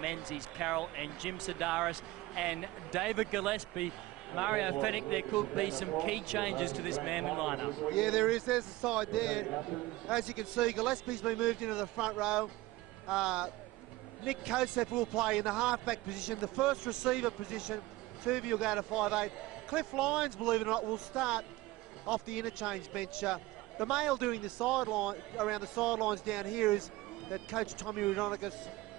Menzies, Carroll and Jim Sedaris and David Gillespie. Mario Fenech, there could be some key changes to this Manly lineup. Yeah, there is. There's the side there. As you can see, Gillespie's been moved into the front row. Nick Kosef will play in the halfback position, the first receiver position. Tuvey will go to 5'8". Cliff Lyons, believe it or not, will start off the interchange bench. The mail doing the sideline, around the sidelines down here, is that Coach Tommy Rudonikas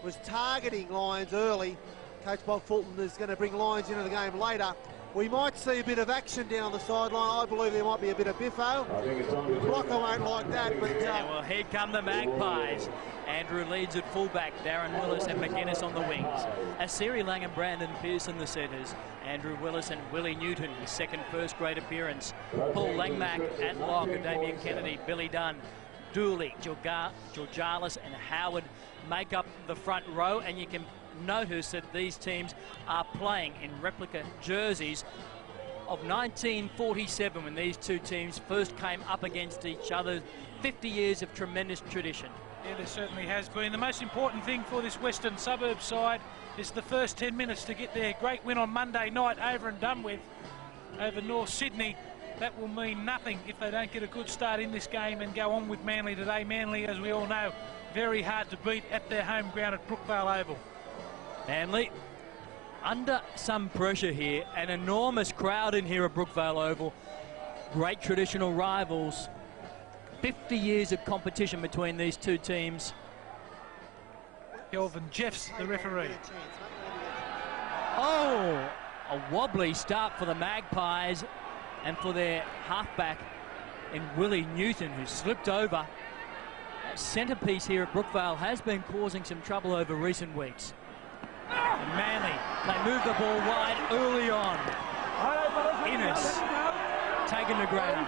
was targeting Lyons early. Coach Bob Fulton is going to bring Lyons into the game later. We might see a bit of action down the sideline. I believe there might be a bit of biffo. Blocker won't like that, but... Yeah, well, here come the Magpies. Andrew Leeds at fullback, Darren Willis and McInnes on the wings. Asiri Lang and Brandon Pearson the centres. Andrew Willis and Willie Newton, his second first-grade appearance. Paul Langmack at lock, Damien Kennedy, Billy Dunn, Dooley, Georgalis and Howard make up the front row, and you can notice that these teams are playing in replica jerseys of 1947 when these two teams first came up against each other. 50 years of tremendous tradition. Yeah, there certainly has been. The most important thing for this Western Suburbs side is the first 10 minutes to get their great win on Monday night over and done with over North Sydney. That will mean nothing if they don't get a good start in this game and go on with Manly today. Manly, as we all know, very hard to beat at their home ground at Brookvale Oval. Manly under some pressure here. An enormous crowd in here at Brookvale Oval. Great traditional rivals. 50 years of competition between these two teams. Kelvin Jeffs, the referee. Oh, a wobbly start for the Magpies and for their halfback in Willie Newton, who slipped over. That centrepiece here at Brookvale has been causing some trouble over recent weeks. And Manly, they move the ball wide early on. Innes taken to ground.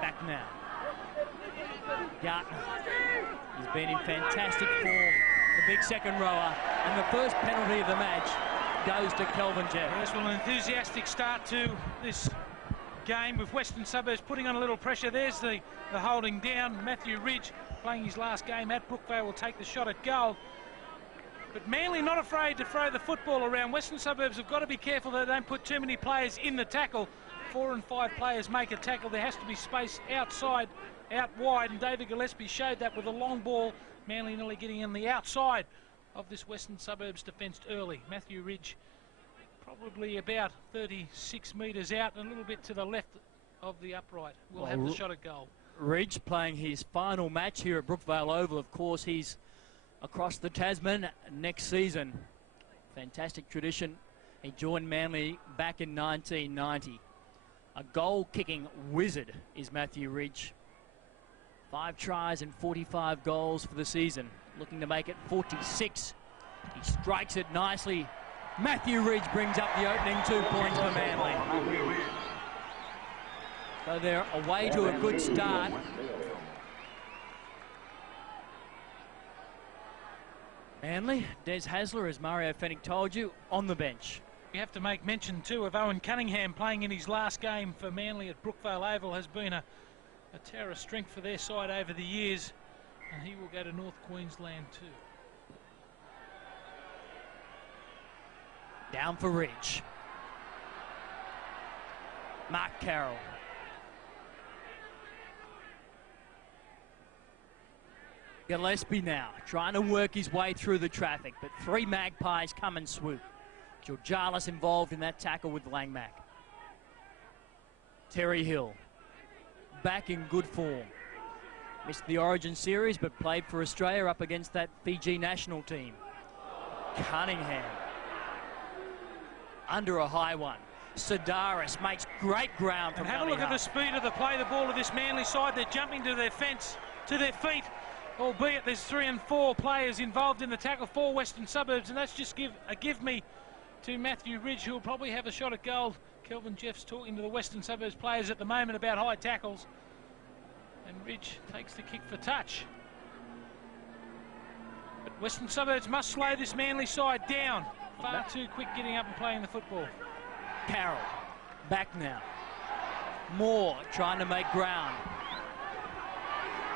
Back now. Gartner. He's been in fantastic form. The big second rower. And the first penalty of the match goes to Kelvin Jeff. Yes, well, an enthusiastic start to this game with Western Suburbs putting on a little pressure. There's the holding down. Matthew Ridge, playing his last game at Brookvale, will take the shot at goal. But Manly not afraid to throw the football around. Western Suburbs have got to be careful that they don't put too many players in the tackle. 4 and 5 players make a tackle. There has to be space outside, out wide, and David Gillespie showed that with a long ball. Manly nearly getting in the outside of this Western Suburbs defence early. Matthew Ridge probably about 36 metres out and a little bit to the left of the upright. We'll have the shot at goal. Ridge playing his final match here at Brookvale Oval. Of course, he's across the Tasman next season. Fantastic tradition. He joined Manly back in 1990. A goal-kicking wizard is Matthew Ridge. 5 tries and 45 goals for the season. Looking to make it 46. He strikes it nicely. Matthew Ridge brings up the opening 2 points for Manly. So they're away to a good start. Manly, Des Hasler, as Mario Fenech told you, on the bench. We have to make mention too of Owen Cunningham playing in his last game for Manly at Brookvale Oval. Has been a tower of strength for their side over the years, and he will go to North Queensland too. Down for Ridge. Mark Carroll. Gillespie now trying to work his way through the traffic, but 3 Magpies come and swoop. Georgalis involved in that tackle with Langmack. Terry Hill back in good form. Missed the Origin series but played for Australia up against that Fiji national team. Cunningham under a high one. Sedaris makes great ground from have a look at the speed of the play, the ball of this Manly side. They're jumping to their fence, to their feet, albeit there's 3 and 4 players involved in the tackle for Western Suburbs, and that's just give me to Matthew Ridge, who will probably have a shot at goal. Kelvin Jeffs talking to the Western Suburbs players at the moment about high tackles, and Ridge takes the kick for touch. But Western Suburbs must slow this Manly side down. Far too quick getting up and playing the football. Carroll back now. Moore trying to make ground.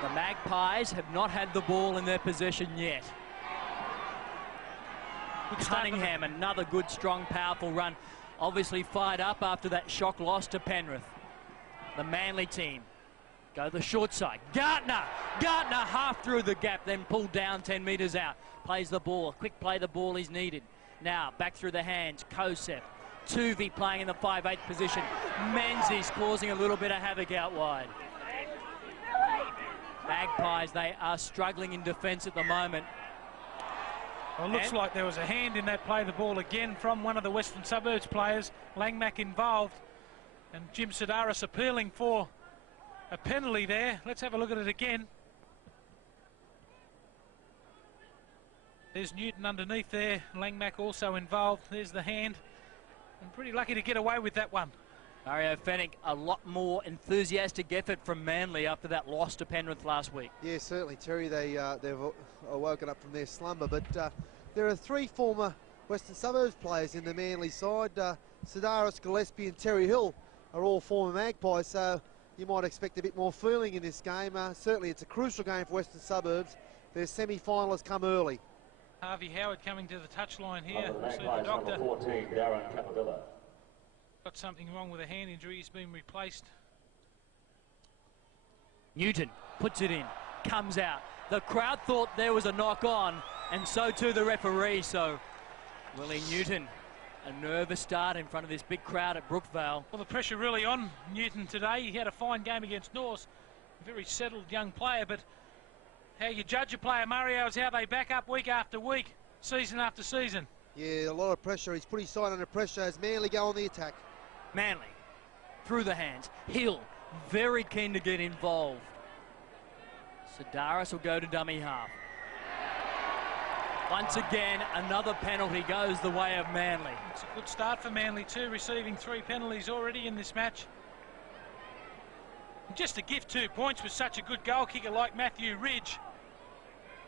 The Magpies have not had the ball in their possession yet. Cunningham, another good, strong, powerful run. Obviously fired up after that shock loss to Penrith. The Manly team go the short side. Gartner half through the gap, then pulled down 10 metres out. Plays the ball, quick play the ball is needed. Now back through the hands, Kosef. Tuvey playing in the 5'8" position. Menzies causing a little bit of havoc out wide. Magpies, they are struggling in defence at the moment. Well, it looks like there was a hand in that play the ball again from one of the Western Suburbs players. Langmack involved. And Jim Sidaris appealing for a penalty there. Let's have a look at it again. There's Newton underneath there. Langmack also involved. There's the hand. And pretty lucky to get away with that one. Mario Fennick, a lot more enthusiastic effort from Manly after that loss to Penrith last week. Yeah, certainly, Terry. They've woken up from their slumber. But there are 3 former Western Suburbs players in the Manly side. Sidaris, Gillespie and Terry Hill are all former Magpies, so you might expect a bit more feeling in this game. Certainly, it's a crucial game for Western Suburbs. Their semi-finalists come early. Harvey Howard coming to the touchline here. See the doctor. 14, Darren Capabilla. Got something wrong with a hand injury. He's been replaced. Newton puts it in, comes out. The crowd thought there was a knock on, and so too the referee. So Willie Newton, a nervous start in front of this big crowd at Brookvale. Well, the pressure really on Newton today. He had a fine game against Norse. A very settled young player, but how you judge a player, Mario, is how they back up week after week, season after season. Yeah, a lot of pressure. He's put his side under pressure as Manly go on the attack. Manly through the hands. Hill very keen to get involved. Sidaris will go to dummy half. Once again, another penalty goes the way of Manly. It's a good start for Manly too, receiving 3 penalties already in this match. And just to give 2 points with such a good goal kicker like Matthew Ridge.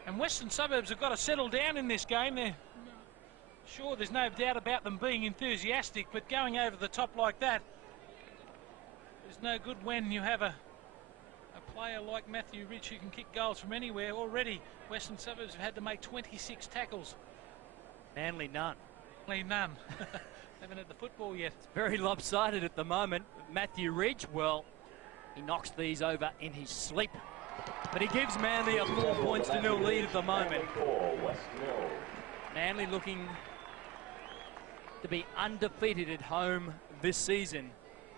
And Western Suburbs have got to settle down in this game. They're sure, there's no doubt about them being enthusiastic, but going over the top like that is no good when you have a player like Matthew Ridge who can kick goals from anywhere. Already, Western Suburbs have had to make 26 tackles. Manly none. Manly none. Haven't had the football yet. It's very lopsided at the moment. Matthew Ridge, well, he knocks these over in his sleep. But he gives Manly a 4-0 lead at the moment. Manly looking to be undefeated at home this season,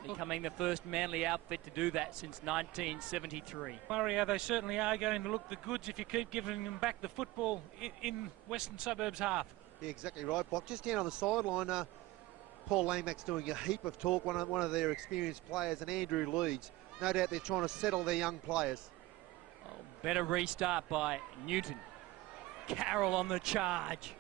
becoming the first Manly outfit to do that since 1973. Mario, they certainly are going to look the goods if you keep giving them back the football in Western Suburbs half. Yeah, exactly right, Brock. Just down on the sideline, Paul Langmack's doing a heap of talk, one of their experienced players, and Andrew Leeds. No doubt they're trying to settle their young players. Oh, better restart by Newton. Carroll on the charge.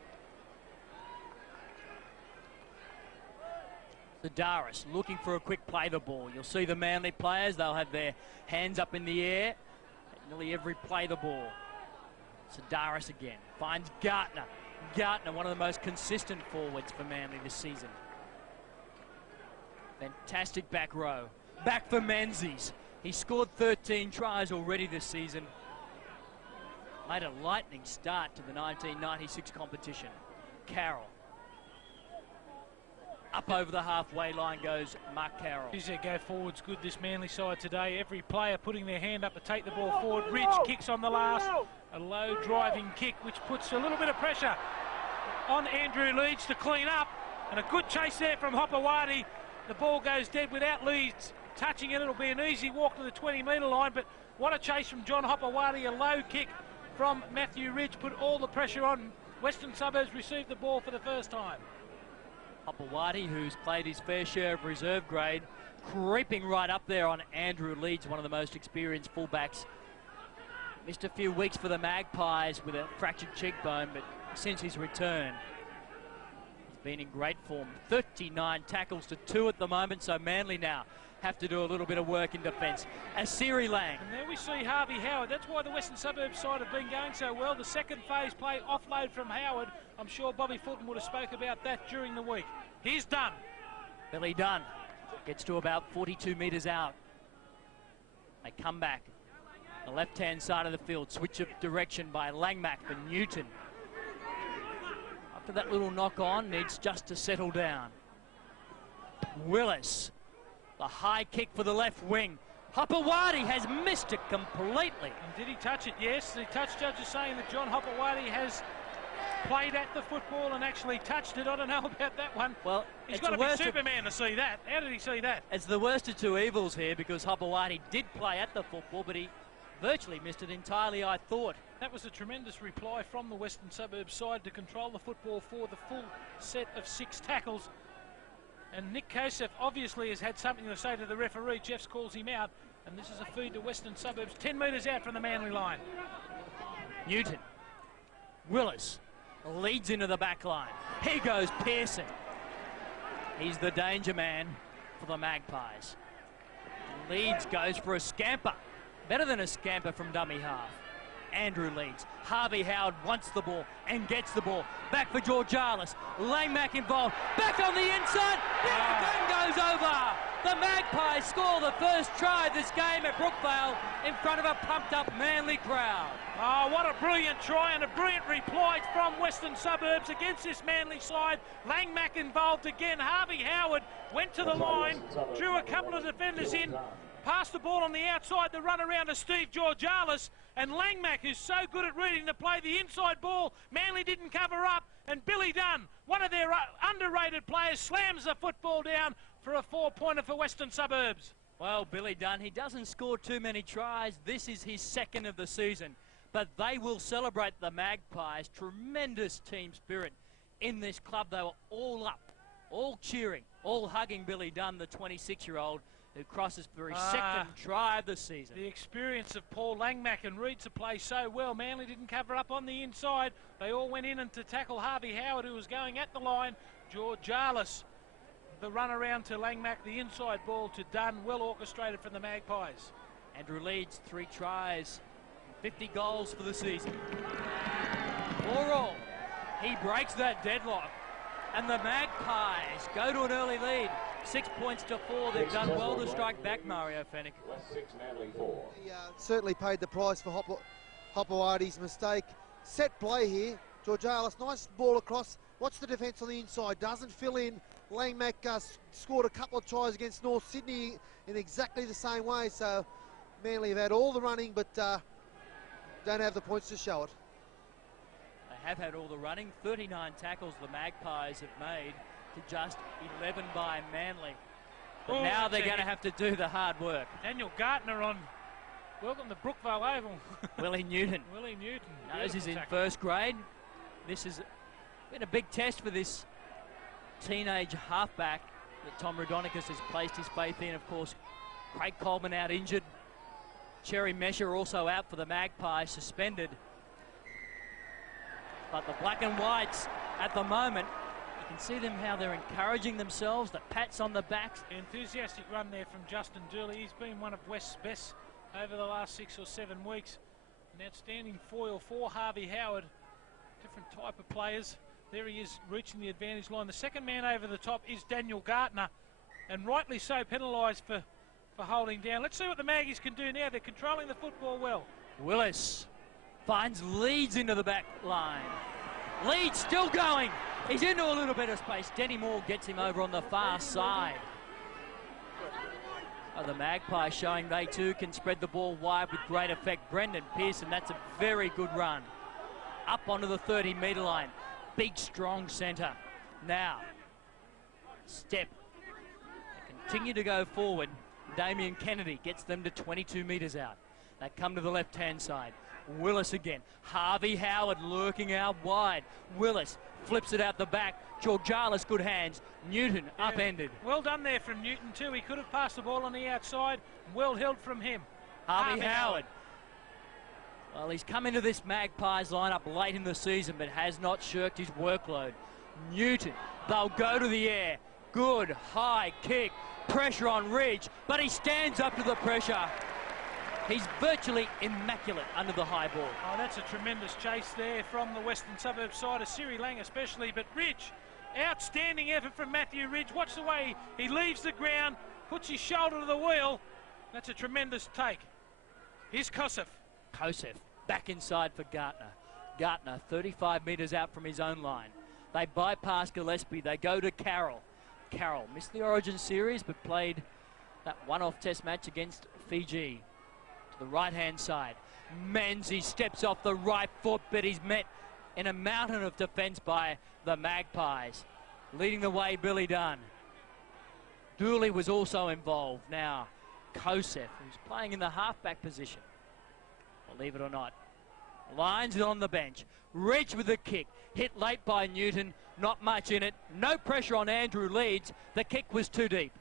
Sidaris looking for a quick play the ball. You'll see the Manly players, they'll have their hands up in the air at nearly every play the ball. Sidaris again finds Gartner. Gartner, one of the most consistent forwards for Manly this season. Fantastic back row. Back for Menzies. He scored 13 tries already this season. Made a lightning start to the 1996 competition. Carroll. Up over the halfway line goes Mark Carroll. Geez, they go forwards good, this Manly side today. Every player putting their hand up to take the ball forward. Ridge kicks on the last. A low driving kick which puts a little bit of pressure on Andrew Leeds to clean up. And a good chase there from Hopewadi. The ball goes dead without Leeds touching it. It'll be an easy walk to the 20-metre line, but what a chase from John Hopewadi. A low kick from Matthew Ridge put all the pressure on. Western Suburbs received the ball for the first time. Hopewadi, who's played his fair share of reserve grade, creeping right up there on Andrew Leeds, one of the most experienced fullbacks. Missed a few weeks for the Magpies with a fractured cheekbone, but since his return, he's been in great form. 39 tackles to 2 at the moment, so Manly now have to do a little bit of work in defence. Asiri Lang. And there we see Harvey Howard. That's why the Western Suburbs side have been going so well. The second phase play offload from Howard. I'm sure Bobby Fulton would have spoke about that during the week. Here's Dunn. Billy Dunn gets to about 42 metres out. They come back. The left-hand side of the field. Switch of direction by Langmack for Newton. after that little knock on, needs just to settle down. Willis, the high kick for the left wing. Hopewadi has missed it completely. And did he touch it? Yes, the touch judge is saying that John Hopewadi has played at the football and actually touched it. I don't know about that one. Well, he's got to be Superman to see that. How did he see that? It's the worst of two evils here, because Hopewadi did play at the football, but he virtually missed it entirely, I thought. That was a tremendous reply from the Western Suburbs side to control the football for the full set of 6 tackles. And Nick Kosef obviously has had something to say to the referee. Jeffs calls him out, and this is a feed to Western Suburbs, 10 metres out from the Manly line. Newton. Willis leads into the back line. Here goes Pearson. He's the danger man for the Magpies. Leeds goes for a scamper. Better than a scamper from dummy half. Andrew Leeds. Harvey Howard wants the ball and gets the ball. Back for Georgialis. Langmack involved. Back on the inside. Yeah, gun goes over. The Magpies score the first try of this game at Brookvale in front of a pumped-up Manly crowd. Oh, what a brilliant try and a brilliant reply from Western Suburbs against this Manly side. Langmack involved again. Harvey Howard went to the line, drew a couple of defenders in, passed the ball on the outside, the run around to Steve Georgialis, and Langmack, who's so good at reading to play the inside ball, Manly didn't cover up, and Billy Dunn, one of their underrated players, slams the football down for a 4-pointer for Western Suburbs. Well, Billy Dunn, he doesn't score too many tries. This is his second of the season, but they will celebrate the Magpies. Tremendous team spirit in this club. They were all up, all cheering, all hugging Billy Dunn, the 26-year-old, who crosses for his second try of the season. The experience of Paul Langmack and reads the play so well. Manly didn't cover up on the inside. They all went in and to tackle Harvey Howard, who was going at the line. Georgialis, the run around to Langmack, the inside ball to Dunn, well orchestrated from the Magpies. Andrew Leeds, 3 tries, 50 goals for the season. 4 all. He breaks that deadlock, and the Magpies go to an early lead. 6 points to 4. They've done well to strike back, Mario Fennick. He certainly paid the price for Hopewadi's mistake. Set play here. Georgialis, nice ball across. Watch the defence on the inside. Doesn't fill in. Langmack scored a couple of tries against North Sydney in exactly the same way. So Manly have had all the running, but don't have the points to show it. They have had all the running. 39 tackles the Magpies have made to just 11 by Manly. But now they're going to have to do the hard work. Daniel Gartner on welcome to Brookvale Oval. Willie Newton. Willie Newton. Knows he's in first grade. This has been a big test for this teenage halfback that Tom Raudonikis has placed his faith in. Of course, Craig Coleman out injured. Cherry Mesher also out for the Magpies, suspended. But the black and whites at the moment, you can see them how they're encouraging themselves, the pats on the backs. Enthusiastic run there from Justin Dooley. He's been one of West's best over the last 6 or 7 weeks. An outstanding foil for Harvey Howard. Different type of players. There he is reaching the advantage line. The second man over the top is Daniel Gartner, and rightly so penalised for holding down. Let's see what the Maggies can do now. They're controlling the football well. Willis finds Leeds into the back line. Leeds still going. He's into a little bit of space. Denny Moore gets him over on the far side. Oh, the Magpies showing they too can spread the ball wide with great effect. Brendan Pearson, that's a very good run. Up onto the 30-metre line. Big, strong centre. Now, step. They continue to go forward. Damien Kennedy gets them to 22 metres out. They come to the left-hand side. Willis again. Harvey Howard lurking out wide. Willis flips it out the back. Georgialis, good hands. Newton upended. Well done there from Newton too. He could have passed the ball on the outside. Well held from him. Harvey Howard. Well, he's come into this Magpies lineup late in the season, but has not shirked his workload. Newton, they'll go to the air. Good high kick. Pressure on Ridge, but he stands up to the pressure. He's virtually immaculate under the high ball. Oh, that's a tremendous chase there from the Western Suburbs side of Siri Lang especially, but Ridge, outstanding effort from Matthew Ridge. Watch the way he leaves the ground, puts his shoulder to the wheel. That's a tremendous take. Here's Kosef. Kosef back inside for Gartner. Gartner 35 metres out from his own line. They bypass Gillespie. They go to Carroll. Carroll missed the Origin series but played that one-off test match against Fiji. To the right-hand side. Menzies steps off the right foot, but he's met in a mountain of defence by the Magpies. Leading the way, Billy Dunn. Dooley was also involved. Now, Kosef, who's playing in the halfback position. Believe it or not. Lyons is on the bench. Ridge with the kick. Hit late by Newton. Not much in it. No pressure on Andrew Leeds. The kick was too deep.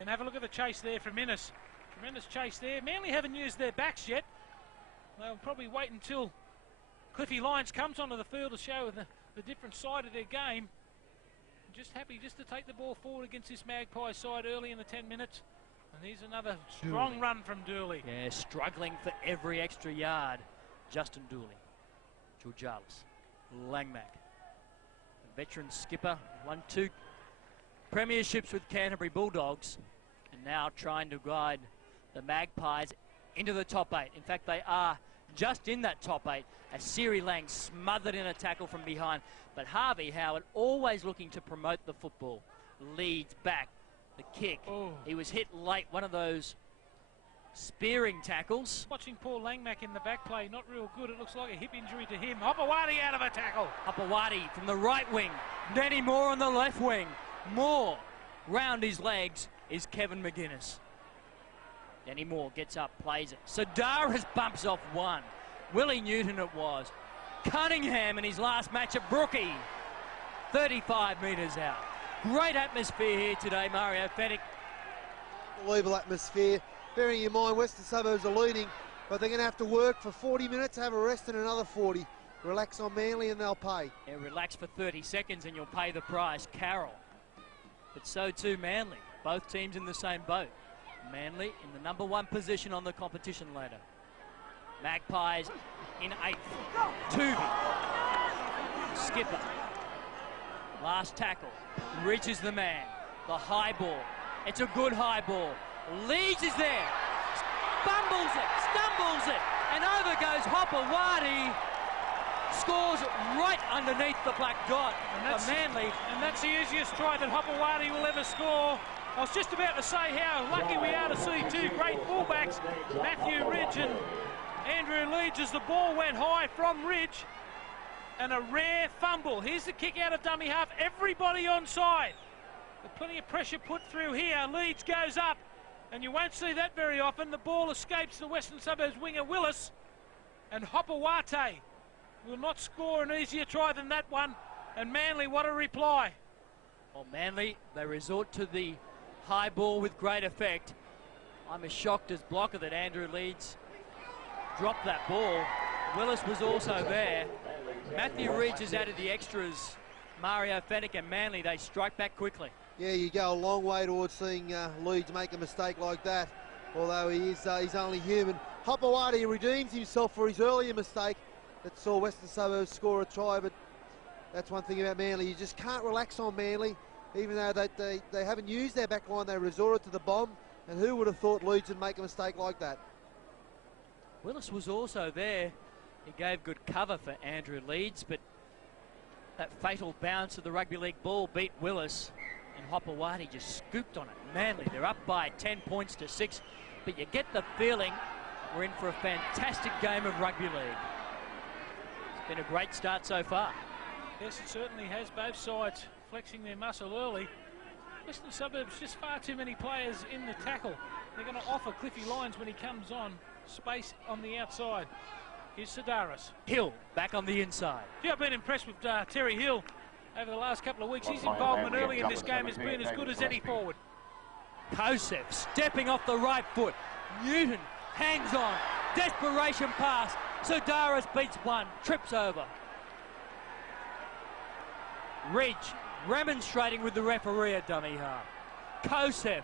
And have a look at the chase there from Innes. Tremendous chase there. Manly haven't used their backs yet. They'll probably wait until Cliffy Lyons comes onto the field to show the different side of their game. Just happy just to take the ball forward against this Magpie side early in the 10 minutes. And here's another strong run from Dooley. Yeah, struggling for every extra yard. Justin Dooley. Georgialis. Langmack. Veteran skipper. Won 2 premierships with Canterbury Bulldogs. And now trying to guide the Magpies into the top 8. In fact, they are just in that top 8 as Siri Lang smothered in a tackle from behind. But Harvey Howard always looking to promote the football. Leads back. The kick. Oh. He was hit late. One of those spearing tackles. Watching Paul Langmack in the back play, not real good. It looks like a hip injury to him. Hopewadi out of a tackle. Hopewadi from the right wing. Danny Moore on the left wing. Moore round his legs is Kevin McGuinness. Danny Moore gets up, plays it. Sedaris bumps off one. Willie Newton it was. Cunningham in his last match at Brooky. 35 metres out. Great atmosphere here today, Mario Fennick. Unbelievable atmosphere. Bearing in mind, Western Suburbs are leading, but they're going to have to work for 40 minutes, have a rest in another 40. Relax on Manly and they'll pay. Yeah, relax for 30 seconds and you'll pay the price. Carroll. But so too Manly. Both teams in the same boat. Manly in the #1 position on the competition ladder. Magpies in 8th. Tuvey. Skipper. Last tackle. Ridge is the man. The high ball. It's a good high ball. Leeds is there. Bumbles it. Stumbles it. And over goes Hopewadi. Scores right underneath the black dot for Manly. And that's the easiest try that Hopewadi will ever score. I was just about to say how lucky we are to see 2 great fullbacks, Matthew Ridge and Andrew Leeds, as the ball went high from Ridge. And a rare fumble. Here's the kick out of dummy half. Everybody onside. With plenty of pressure put through here. Leeds goes up. And you won't see that very often. The ball escapes the Western Suburbs winger Willis. And Hopewadi will not score an easier try than that one. And Manly, what a reply. Well, Manly, they resort to the high ball with great effect. I'm as shocked as blocker that Andrew Leeds dropped that ball. Willis was also there. Matthew Ridge has added the extras. Mario Fennick and Manly, they strike back quickly. Yeah, you go a long way towards seeing Leeds make a mistake like that, although he's only human. Hopewadi redeems himself for his earlier mistake that saw Western Suburbs score a try, but that's one thing about Manly. You just can't relax on Manly, even though they haven't used their back line. They resorted to the bomb, and who would have thought Leeds would make a mistake like that? Willis was also there. He gave good cover for Andrew Leeds, but that fatal bounce of the rugby league ball beat Willis, and Hopewadi just scooped on it. Manly, they're up by 10 points to 6, but you get the feeling we're in for a fantastic game of rugby league. It's been a great start so far. Yes, it certainly has. Both sides flexing their muscle early. Western Suburbs, just far too many players in the tackle. They're going to offer Cliffy Lyons, when he comes on, space on the outside. Here's Sedaris. Hill back on the inside. Yeah, I've been impressed with Terry Hill over the last couple of weeks. His involvement early in this game has been as good as any forward. Kosef stepping off the right foot. Newton hangs on. Desperation pass. Sedaris beats one. Trips over. Ridge remonstrating with the referee at dummy half. Kosef.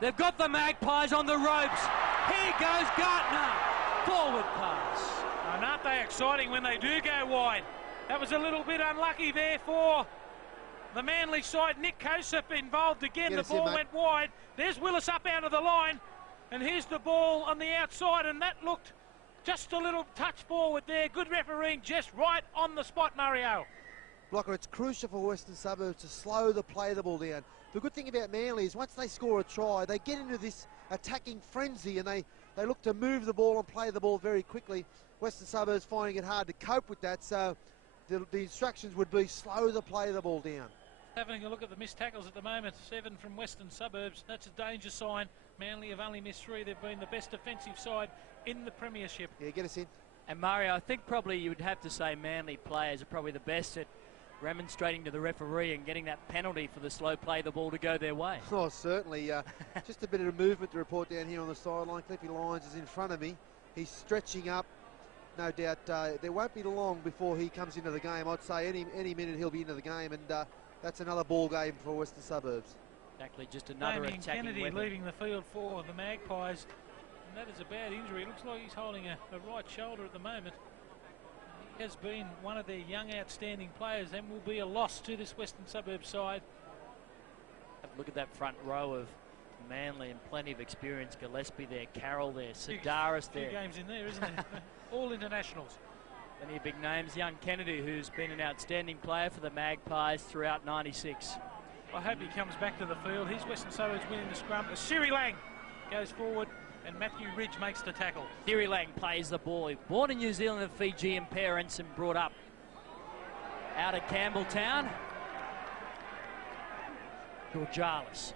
They've got the Magpies on the ropes. Here goes Gartner. Forward pass. And aren't they exciting when they do go wide? That was a little bit unlucky there for the Manly side. Nick Kosef involved again. The ball went wide. There's Willis up out of the line. And here's the ball on the outside. And that looked just a little touch forward there. Good refereeing, just right on the spot, Mario. Blocker, it's crucial for Western Suburbs to slow the play the ball down. The good thing about Manly is once they score a try, they get into this attacking frenzy and they look to move the ball and play the ball very quickly. Western Suburbs finding it hard to cope with that, so the instructions would be slow the play the ball down. Having a look at the missed tackles at the moment, 7 from Western Suburbs. That's a danger sign. Manly have only missed 3. They've been the best defensive side in the premiership. Yeah, get us in. And Mario, I think probably you would have to say Manly players are probably the best at remonstrating to the referee and getting that penalty for the slow play the ball to go their way. Oh, certainly. Just a bit of movement to report down here on the sideline. Cliffy Lyons is in front of me. He's stretching up. No doubt there won't be long before he comes into the game. I'd say any minute he'll be into the game, and that's another ball game for Western Suburbs. Exactly, just another Damien attacking Kennedy weapon. leaving the field for the Magpies, and that is a bad injury. It looks like he's holding a right shoulder at the moment. He has been one of their young outstanding players and will be a loss to this Western Suburbs side. Look at that front row of Manly and plenty of experience. Gillespie there, Carroll there, Sidaris there. 2 games in there, isn't there? All internationals. Plenty of big names. Young Kennedy, who's been an outstanding player for the Magpies throughout '96. I hope he comes back to the field. Here's Western Suburbs winning the scrum. Siri Lang goes forward and Matthew Ridge makes the tackle. Siri Lang plays the ball. Born in New Zealand of Fijian parents and brought up out of Campbelltown. Georgialis.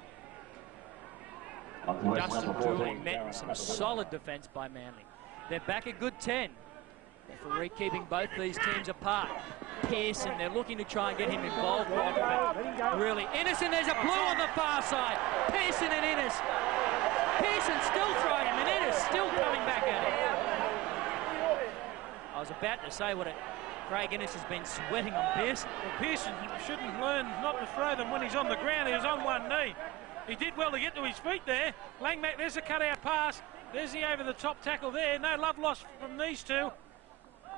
Justin Dueling met some solid defence by Manly. They're back a good 10. Referee keeping both these teams apart. Pearson, they're looking to try and get him involved, but really innocent. There's a blue on the far side. Pearson and Innes. Pearson still throwing him, and Innes still coming back at him. I was about to say Craig Innes has been sweating on Pearson. Well, Pearson shouldn't learn not to throw them when he's on the ground. He was on one knee. He did well to get to his feet there. Langmack, there's a cutout pass. There's the over-the-top tackle there. No love lost from these two.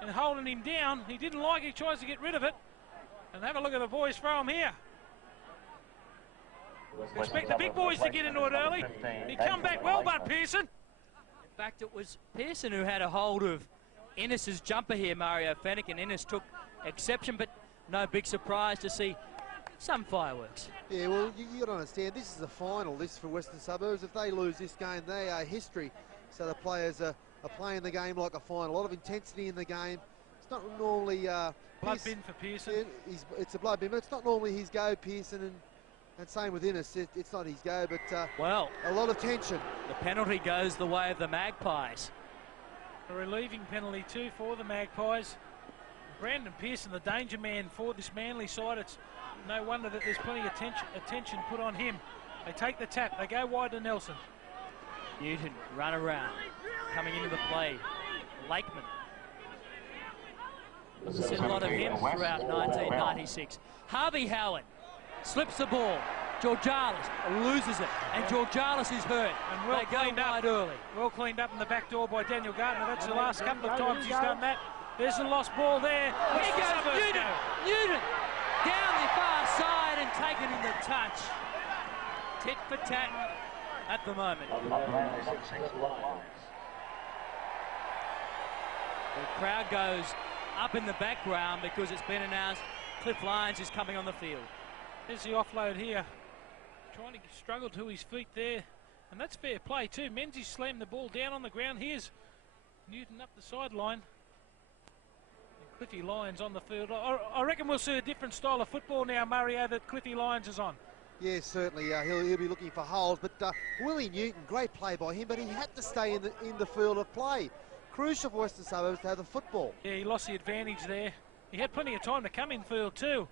And holding him down. He didn't like it. He tries to get rid of it. And have a look at the boys throw him here. Expect the big boys to get into it early. He come back well, but Pearson. In fact, it was Pearson who had a hold of Innes's jumper here, Mario Fennick, and Innes took exception, but no big surprise to see some fireworks. Yeah, well, you got to understand, this is a final, this for Western Suburbs. If they lose this game, they are history. So the players are playing the game like a final. A lot of intensity in the game. It's not normally... blood bin for Pearson. It's a blood bin, but it's not normally his go, Pearson, and same with Innes. It's not his go, but well, a lot of tension. The penalty goes the way of the Magpies. A relieving penalty too for the Magpies. Brandon Pearson, the danger man for this Manly side. It's no wonder that there's plenty of attention put on him. They take the tap. They go wide to Nelson. Newton, run around. Coming into the play. Lakeman. Seen a lot of him throughout 1996. Harvey Howard slips the ball. Georgialis loses it, and Georgialis is hurt. And well cleaned up early. Well cleaned up in the back door by Daniel Gardner. That's the last couple of times he's done that. There's a lost ball there. Here goes Newton. Newton down the far side and taken in the touch. Tit for tat at the moment. The crowd goes up in the background because it's been announced Cliff Lyons is coming on the field. There's the offload here. Trying to struggle to his feet there. And that's fair play too. Menzies slammed the ball down on the ground. Here's Newton up the sideline. And Cliffy Lyons on the field. I reckon we'll see a different style of football now, Mario, that Cliffy Lyons is on. Yeah, certainly. He'll be looking for holes. But Willie Newton, great play by him, but he had to stay in the field of play. Crucial for Western Suburbs to have the football. Yeah, he lost the advantage there. He had plenty of time to come in field too.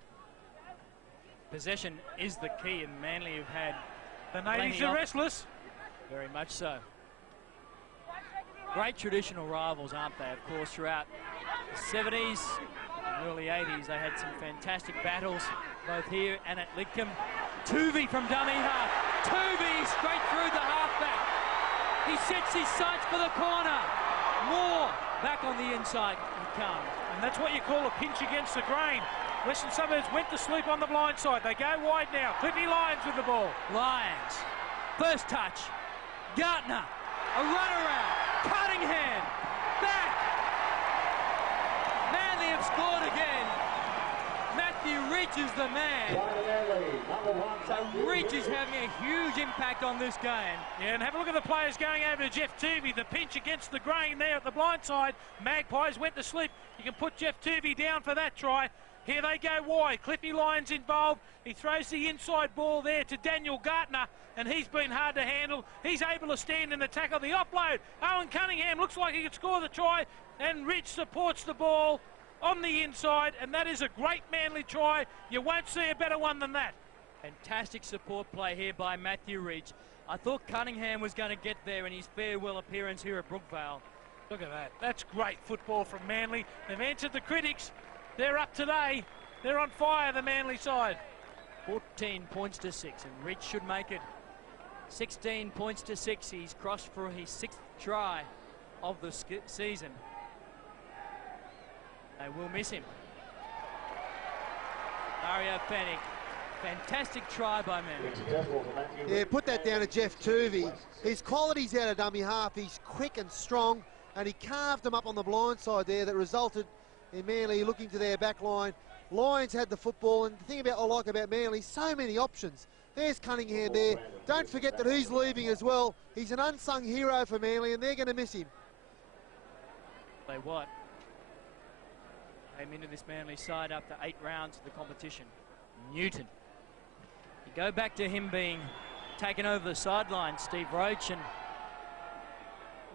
Possession is the key, and Manly have had... The natives are restless. Very much so. Great traditional rivals, aren't they? Of course, throughout the 70s and early 80s, they had some fantastic battles, both here and at Lidcombe. Tuvey from dummy half. Tuvey straight through the halfback. He sets his sights for the corner. Moore back on the inside. He comes. And that's what you call a pinch against the grain. Western Suburbs went to sleep on the blind side. They go wide now. Cliffy Lyons with the ball. Lyons. First touch. Gartner. A runaround. Cunningham. Back. Manly have scored again. Matthew Ridge is the man. So Ridge is having a huge impact on this game. Yeah, and have a look at the players going over to Jeff Tuvey. The pinch against the grain there at the blind side. Magpies went to sleep. You can put Jeff Tuvey down for that try. Here they go wide. Cliffy Lyons involved. He throws the inside ball there to Daniel Gartner, and he's been hard to handle. He's able to stand in the tackle. The offload. Owen Cunningham looks like he could score the try, and Ridge supports the ball on the inside, and that is a great Manly try. You won't see a better one than that. Fantastic support play here by Matthew Ridge. I thought Cunningham was going to get there in his farewell appearance here at Brookvale. Look at that. That's great football from Manly. They've answered the critics. They're up today. They're on fire, the Manly side. 14 points to 6, and Ridge should make it 16 points to 6. He's crossed for his 6th try of the season. They will miss him. Mario Fennick. Fantastic try by Manly. Yeah, put that down to Jeff Tuvey. His quality's out of dummy half. He's quick and strong, and he carved them up on the blind side there that resulted in Manly looking to their back line. Lyons had the football, and the thing I like about Manly, so many options. There's Cunningham there. Don't forget that he's leaving as well. He's an unsung hero for Manly, and they're going to miss him. They what? Came into this Manly side after 8 rounds of the competition. Newton. You go back to him being taken over the sideline, Steve Roach, and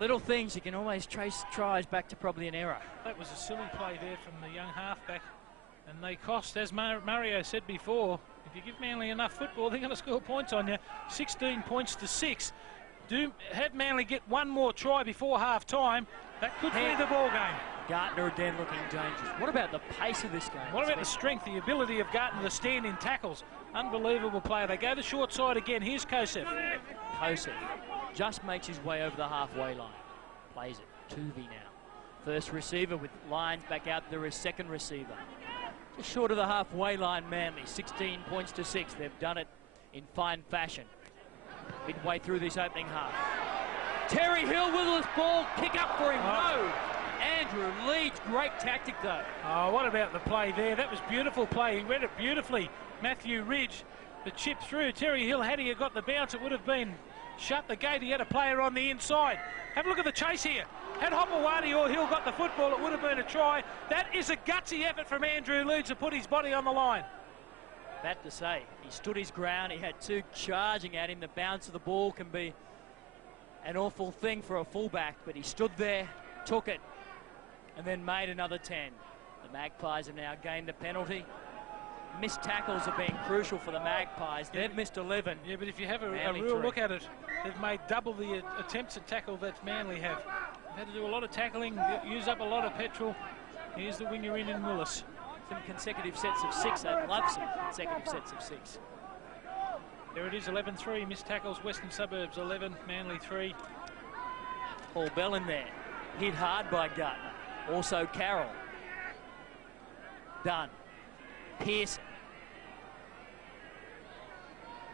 little things, you can always trace tries back to probably an error. That was a silly play there from the young halfback, and they cost, as Mario said before, if you give Manly enough football, they're going to score points on you. 16 points to 6. Do have Manly get one more try before half-time. That could be the ball game. Gartner again looking dangerous. What about the pace of this game? What about the strength, the ability of Gartner to stand in tackles? Unbelievable player. They go the short side again. Here's Kosef. Kosef just makes his way over the halfway line. Plays it. Tuvey now. First receiver with Lyons back out there as second receiver. Just short of the halfway line, Manly. 16 points to 6. They've done it in fine fashion. Midway through this opening half. Terry Hill with his ball. Kick up for him. No. Andrew Leeds. Great tactic though. Oh, what about the play there? That was beautiful play. He read it beautifully. Matthew Ridge, the chip through. Terry Hill, had he got the bounce, it would have been shut the gate. He had a player on the inside. Have a look at the chase here. Had Hopewadi or Hill got the football, it would have been a try. That is a gutsy effort from Andrew Leeds to put his body on the line. That to say, he stood his ground. He had 2 charging at him. The bounce of the ball can be an awful thing for a fullback, but he stood there, took it, and then made another 10. The Magpies have now gained a penalty. Missed tackles have been crucial for the Magpies. They've missed 11. Yeah, but if you have a real look at it, they've made double the attempts at tackle that Manly have. They've had to do a lot of tackling, use up a lot of petrol. Here's the winger in Willis. Some consecutive sets of 6. I'd love some consecutive sets of 6. There it is, 11-3. Missed tackles, Western Suburbs 11, Manly 3. Paul Bell in there. Hit hard by Gartner. Also Carroll. Dunn. Pearson.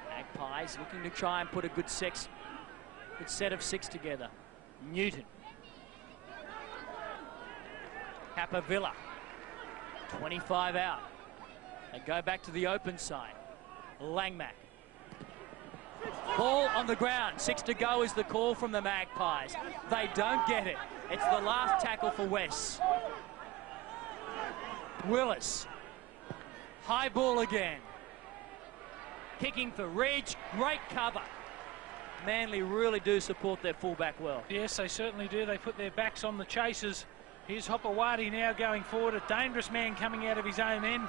Magpies looking to try and put a good set of 6 together. Newton. Capavilla. 25 out. They go back to the open side. Langmack. Ball on the ground. 6 to go is the call from the Magpies. They don't get it. It's the last tackle for West. Willis. High ball again. Kicking for Ridge. Great cover. Manly really do support their fullback well. Yes, they certainly do. They put their backs on the chasers. Here's Hopewadi now going forward. A dangerous man coming out of his own end.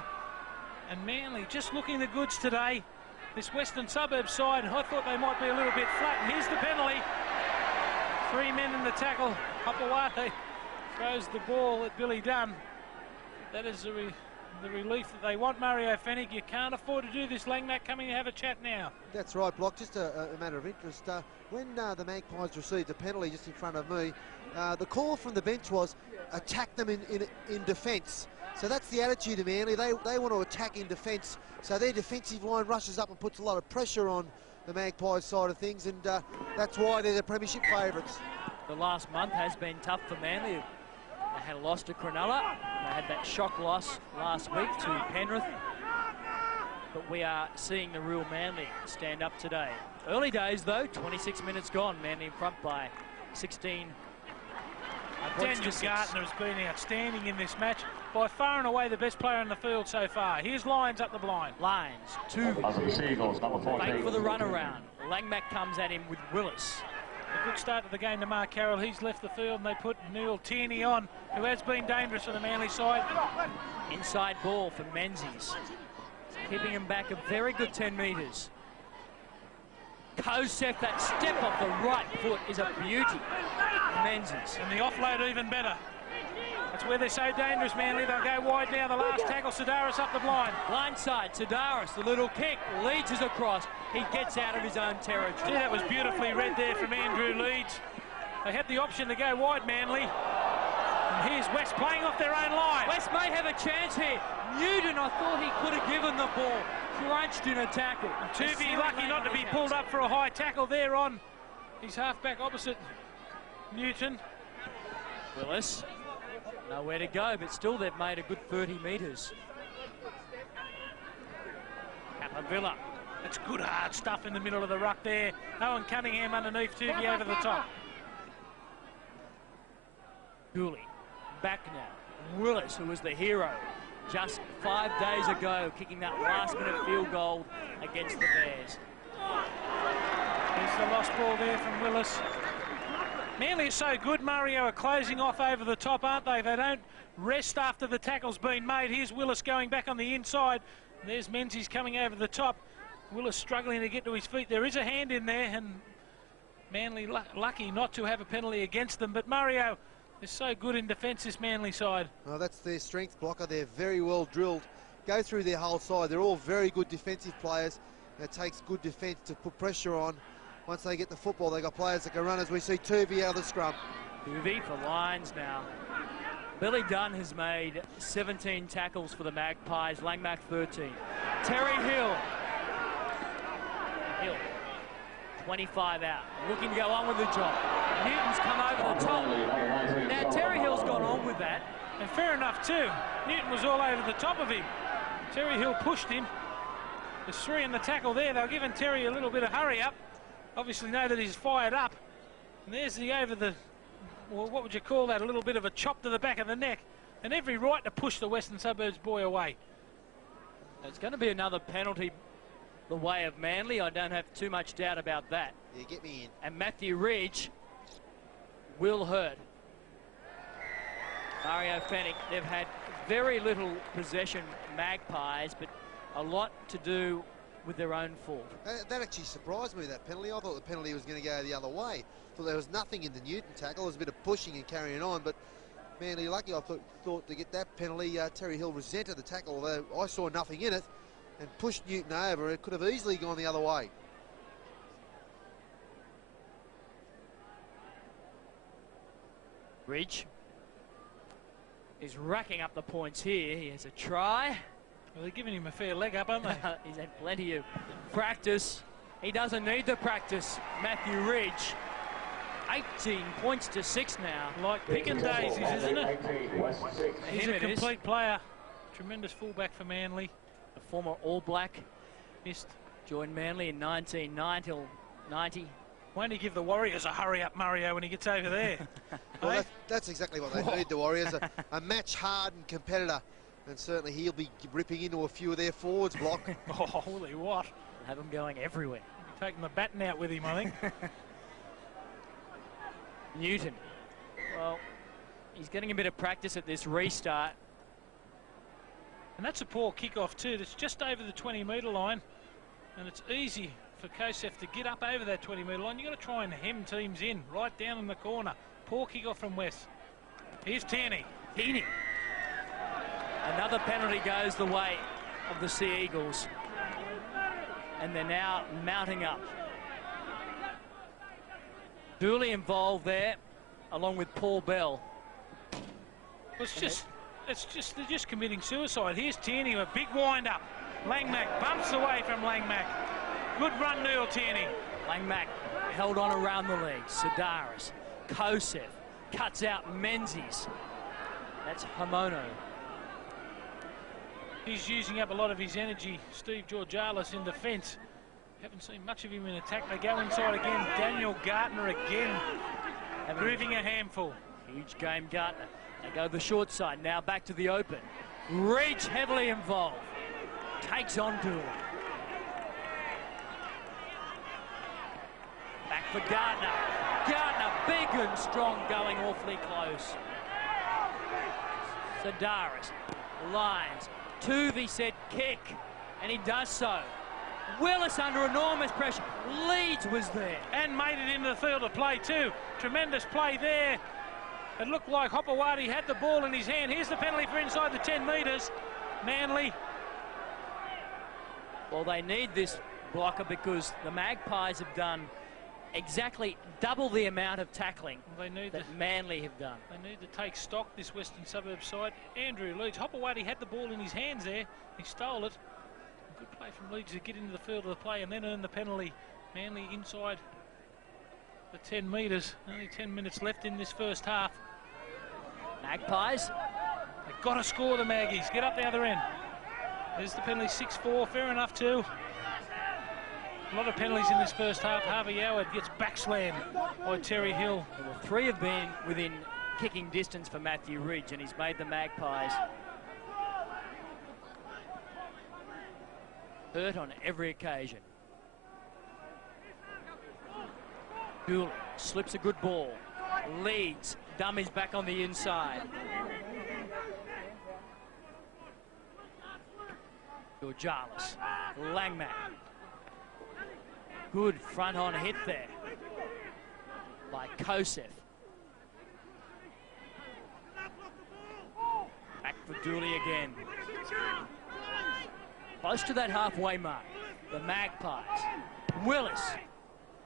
And Manly just looking the goods today. This Western Suburbs side, I thought they might be a little bit flat. And here's the penalty. 3 men in the tackle. Hopewadi throws the ball at Billy Dunn. That is the relief that they want, Mario Fennick. You can't afford to do this. Langmack coming to have a chat now. That's right, Block. Just a matter of interest. When the Magpies received the penalty just in front of me, the call from the bench was attack them in defence. So that's the attitude of Manly. They want to attack in defence. So their defensive line rushes up and puts a lot of pressure on the Magpies side of things, and that's why they're the premiership favourites. The last month has been tough for Manly. They had a loss to Cronulla. They had that shock loss last week to Penrith. but we are seeing the real Manly stand up today. Early days, though, 26 minutes gone. Manly in front by 16. Daniel Gardner has been outstanding in this match. By far and away the best player in the field so far. Here's Lyons up the blind. Lyons, two. Fake for the run around. Langmack comes at him with Willis. A good start to the game to Mark Carroll. He's left the field and they put Neil Tierney on, who has been dangerous for the Manly side. Inside ball for Menzies. Keeping him back a very good 10 metres. Kosef, that step off the right foot is a beauty. Menzies. And the offload even better. That's where they're so dangerous, Manly. They'll go wide now. The last tackle, Sidaris up the blind. Blindside, Sidaris, the little kick, Leeds is across. He gets out of his own territory. Gee, that was beautifully read there from Andrew Leeds. They had the option to go wide, Manly. And here's West playing off their own line. West may have a chance here. Newton, I thought he could have given the ball. Crunched in a tackle. Tuvey lucky not to be pulled up for a high tackle there on his halfback opposite Newton. Willis, nowhere to go, but still they've made a good 30 metres. Capavilla. That's good hard stuff in the middle of the ruck there. Owen Cunningham underneath Tuvey over the top. Dooley, back now. Willis, who was the hero just 5 days ago, kicking that last-minute field goal against the Bears. There's the lost ball there from Willis. Manly is so good, Mario, are closing off over the top, aren't they? They don't rest after the tackle's been made. Here's Willis going back on the inside. There's Menzies coming over the top. Willis struggling to get to his feet. There is a hand in there, and Manly lucky not to have a penalty against them. But Mario is so good in defence, this Manly side. Well, that's their strength blocker. They're very well drilled. Go through their whole side. They're all very good defensive players. It takes good defence to put pressure on. Once they get the football, they've got players that can run, as we see Tuvey out of the scrum. Tuvey for Lyons now. Billy Dunn has made 17 tackles for the Magpies, Langmack 13. Terry Hill. 25 out, looking to go on with the job. Newton's come over the top. Now Terry Hill's gone on with that. And fair enough too. Newton was all over the top of him. Terry Hill pushed him. There's three in the tackle there. They're giving Terry a little bit of hurry up. Obviously know that he's fired up. And there's the over the, well, what would you call that? A little bit of a chop to the back of the neck. And every right to push the Western Suburbs boy away. It's going to be another penalty the way of Manly. I don't have too much doubt about that. Yeah, get me in. And Matthew Ridge will hurt. Mario Fennick, they've had very little possession, Magpies, but a lot to do with their own fault. That actually surprised me, that penalty. I thought the penalty was going to go the other way. Thought there was nothing in the Newton tackle. There was a bit of pushing and carrying on, but Manly lucky, I thought to get that penalty. Terry Hill resented the tackle, although I saw nothing in it, and pushed Newton over. It could have easily gone the other way. Ridge is racking up the points here. He has a try. Well, they're giving him a fair leg up, aren't they? He's had plenty of practice. He doesn't need the practice. Matthew Ridge, 18 points to 6 now. Like picking daisies, isn't it? He's a complete player. Tremendous fullback for Manly. A former All Black. Missed. Joined Manly in 1990 till 90. Won't he give the Warriors a hurry up, Mario, when he gets over there? Well, that's exactly what they need, the Warriors. A match-hardened competitor. And certainly he'll be ripping into a few of their forwards block. Oh, holy what? Have him going everywhere. Taking the baton out with him, I think. Newton. Well, he's getting a bit of practice at this restart. And that's a poor kick-off too. That's just over the 20-metre line. And it's easy for Kosef to get up over that 20-metre line. You've got to try and hem teams in, right down in the corner. Poor kick-off from West. Here's Tierney. Heaney. Another penalty goes the way of the Sea Eagles. And they're now mounting up. Dooley involved there, along with Paul Bell. Well, they're just committing suicide. Here's Tierney, a big wind-up. Langmack bumps away from Langmack. Good run, Neil Tierney. Langmack held on around the legs. Sidaris, Kosef, cuts out Menzies. That's Hamono. He's using up a lot of his energy, Steve Georgalis, in defence. Haven't seen much of him in attack. They go inside again. Daniel Gartner again, proving a handful. Huge game, Gartner. They go the short side, now back to the open. Reach heavily involved. Takes on Dooley. Back for Gartner. Gartner, big and strong, going awfully close. Sedaris, Lyons, Tuvey said kick, and he does so. Willis under enormous pressure. Leeds was there. And made it into the field of play too. Tremendous play there. It looked like Hopewadi had the ball in his hand. Here's the penalty for inside the 10 metres. Manly. Well, they need this blocker because the Magpies have done exactly double the amount of tackling that Manly have done. They need to take stock, this Western Suburbs side. Andrew Leeds. Hopewadi had the ball in his hands there. He stole it. Good play from Leeds to get into the field of the play and then earn the penalty. Manly inside the 10 metres. Only 10 minutes left in this first half. Magpies. They've got to score, the Maggies. Get up the other end. There's the penalty, 6-4. Fair enough too. A lot of penalties in this first half. Harvey Howard gets backslammed by Terry Hill. Well, 3 have been within kicking distance for Matthew Ridge, and he's made the Magpies hurt on every occasion. Dooley slips a good ball. Leads. Dummies back on the inside. Georgalis. Langmack. Good front on hit there by Kosef. Back for Dooley again. Close to that halfway mark. The Magpies. Willis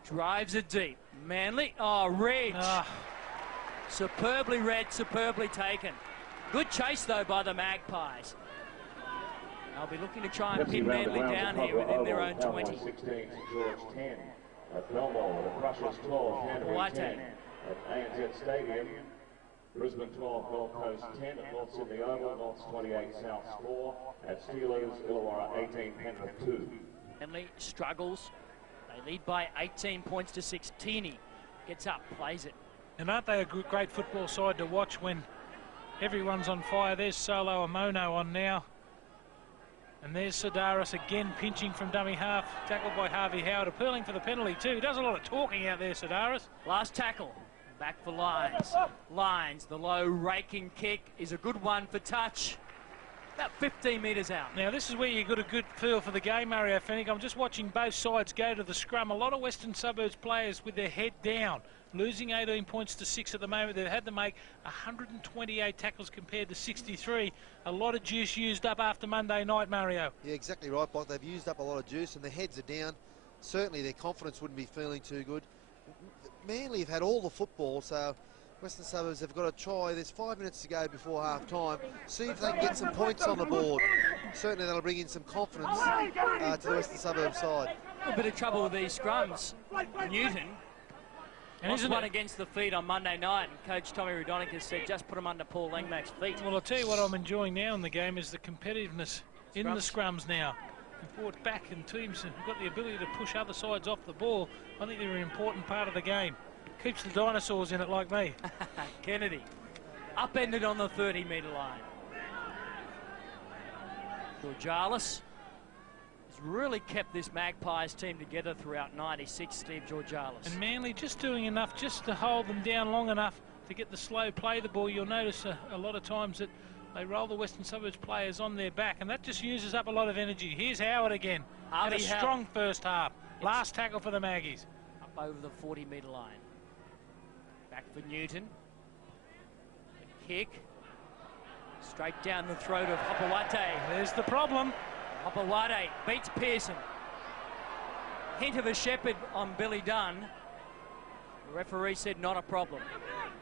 drives it deep. Manly. Oh, reach. Superbly read, superbly taken. Good chase, though, by the Magpies. They'll be looking to try and pin Manly down here within their own 20. 16 to George 10. At Belmore, the Crushers 12, Canterbury 10. At ANZ Stadium, Brisbane 12, Gold Coast 10. At North Sydney Oval, North's 28, South's 4. At Steelers, Illawarra 18, Penrith 2. Manly struggles. They lead by 18 points to 6. Teeny gets up, plays it. And aren't they a great football side to watch when everyone's on fire? There's Solo Amono on now. And there's Sedaris again pinching from dummy half, tackled by Harvey Howard, appealing for the penalty too. He does a lot of talking out there, Sedaris. Last tackle, back for Lyons. Lyons, the low raking kick is a good one for touch. About 15 metres out. Now this is where you got a good feel for the game, Mario Fennick. I'm just watching both sides go to the scrum. A lot of Western Suburbs players with their head down. Losing 18 points to 6 at the moment. They've had to make 128 tackles compared to 63. A lot of juice used up after Monday night, Mario. Yeah, exactly right, Bob. They've used up a lot of juice and their heads are down. Certainly their confidence wouldn't be feeling too good. Manly have had all the football, so Western Suburbs have got to try. There's 5 minutes to go before half time. See if they can get some points on the board. Certainly that'll bring in some confidence to the Western Suburbs side. A bit of trouble with these scrums. Newton. And lost one against the feet on Monday night, and Coach Tommy Rudonicus said just put him under Paul Langmack's feet. Well, I'll tell you what I'm enjoying now in the game is the competitiveness in the scrums now. Brought back, and teams have got the ability to push other sides off the ball. I think they're an important part of the game. Keeps the dinosaurs in it like me. Kennedy, upended on the 30-metre line. Georgalis really kept this Magpies team together throughout 96, Steve Georgalis. And Manly just doing enough just to hold them down long enough to get the slow play the ball. You'll notice a lot of times that they roll the Western Suburbs players on their back, and that just uses up a lot of energy. Here's Howard again. Had a strong first half. Last tackle for the Maggies. Up over the 40-metre line. Back for Newton. The kick. Straight down the throat of Hopewadi. There's the problem. Hopewadi beats Pearson. Hint of a shepherd on Billy Dunn. The referee said not a problem.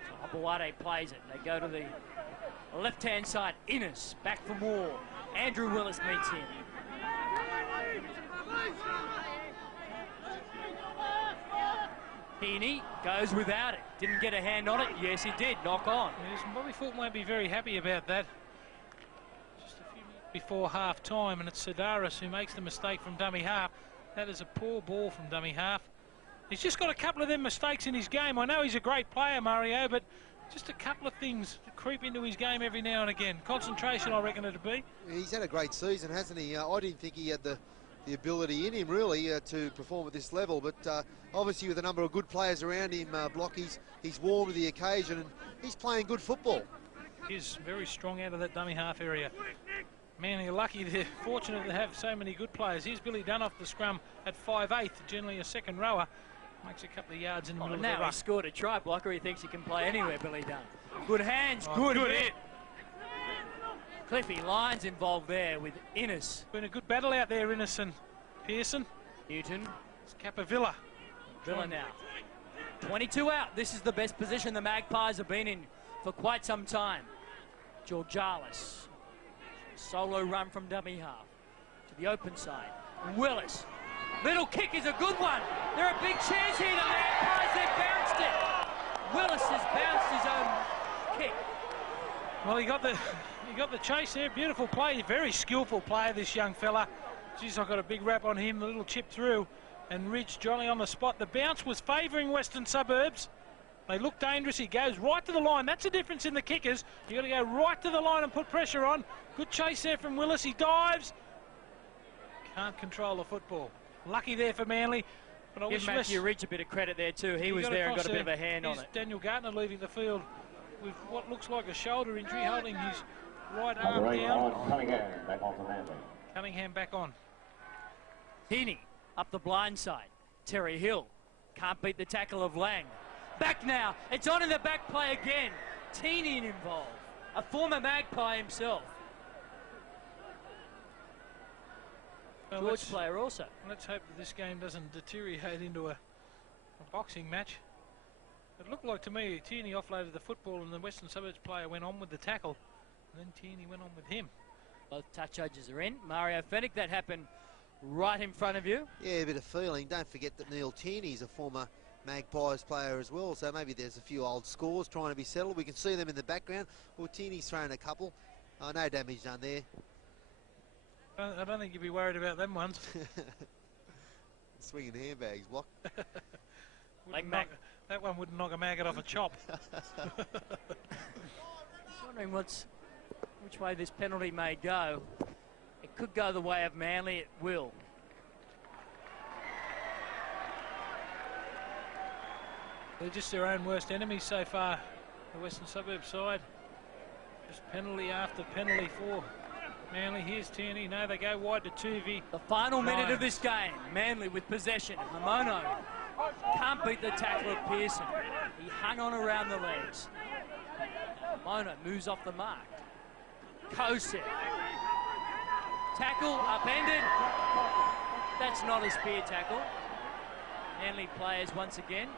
So Hopewadi plays it. They go to the left-hand side. Innes back for more. Andrew Willis meets him. Heaney goes without it. Didn't get a hand on it. Yes, he did. Knock on. Yes, Bobby Fulton won't be very happy about that. before half-time, and it's Sidaris who makes the mistake from dummy half. That is a poor ball from dummy half. He's just got a couple of them mistakes in his game. I know he's a great player, Mario, but just a couple of things that creep into his game every now and again. Concentration, I reckon it'd be. He's had a great season, hasn't he? I didn't think he had the ability in him, really, to perform at this level, but obviously with a number of good players around him, Block, he's warmed to the occasion, and he's playing good football. He's very strong out of that dummy half area. Man, you're lucky, they're fortunate to have so many good players. Here's Billy Dunn off the scrum at 5'8", generally a second rower. Makes a couple of yards in the middle of the ruck. Now he scored a try, Blocker. He thinks he can play anywhere, Billy Dunn. Good hands, good hit. Cliffy, Lyons involved there with Innes. Been a good battle out there, Innes and Pearson. Newton. It's Capavilla. Villa now. 22 out. This is the best position the Magpies have been in for quite some time. Georgalis. Solo run from dummy half to the open side. Willis. Little kick is a good one. There are big chance here. The Magpies, they've bounced it. Willis has bounced his own kick. Well, he got the chase there. Beautiful play. Very skillful player, this young fella. Geez, I've got a big rap on him. The little chip through, and Ridge jolly on the spot. The bounce was favouring Western Suburbs. They look dangerous. He goes right to the line. That's the difference in the kickers. You've got to go right to the line and put pressure on. Good chase there from Willis. He dives. Can't control the football. Lucky there for Manly. But I wish Matthew Ridge a bit of credit there too. He was there and got a bit of a hand on it. Daniel Gartner leaving the field with what looks like a shoulder injury, holding his right arm down. Cunningham back on to Manly. Cunningham back on. Heaney up the blind side. Terry Hill can't beat the tackle of Lang. Back now. It's on in the back play again. Teeny involved. A former Magpie himself. Well, George player also. Let's hope that this game doesn't deteriorate into a boxing match. It looked like to me Tierney offloaded the football and the Western Suburbs player went on with the tackle, and then Tierney went on with him. Both touch judges are in. Mario Fennick, that happened right in front of you. Yeah, a bit of feeling. Don't forget that Neil Tierney's a former Magpies player as well, so maybe there's a few old scores trying to be settled. We can see them in the background. Well, Tierney's thrown a couple. No damage done there. I don't think you'd be worried about them ones. Swinging handbags, Block. That one wouldn't knock a maggot off a chop. Wondering which way this penalty may go. It could go the way of Manly. It will. They're just their own worst enemies so far, the Western Suburbs side. Just penalty after penalty for Manly. Here's Tierney. No, they go wide to Tuvey. The final minute of this game. Manly with possession. Mamono can't beat the tackle of Pearson. He hung on around the legs. Mamono moves off the mark. Kosef. Tackle upended. That's not a spear tackle. Manly players once again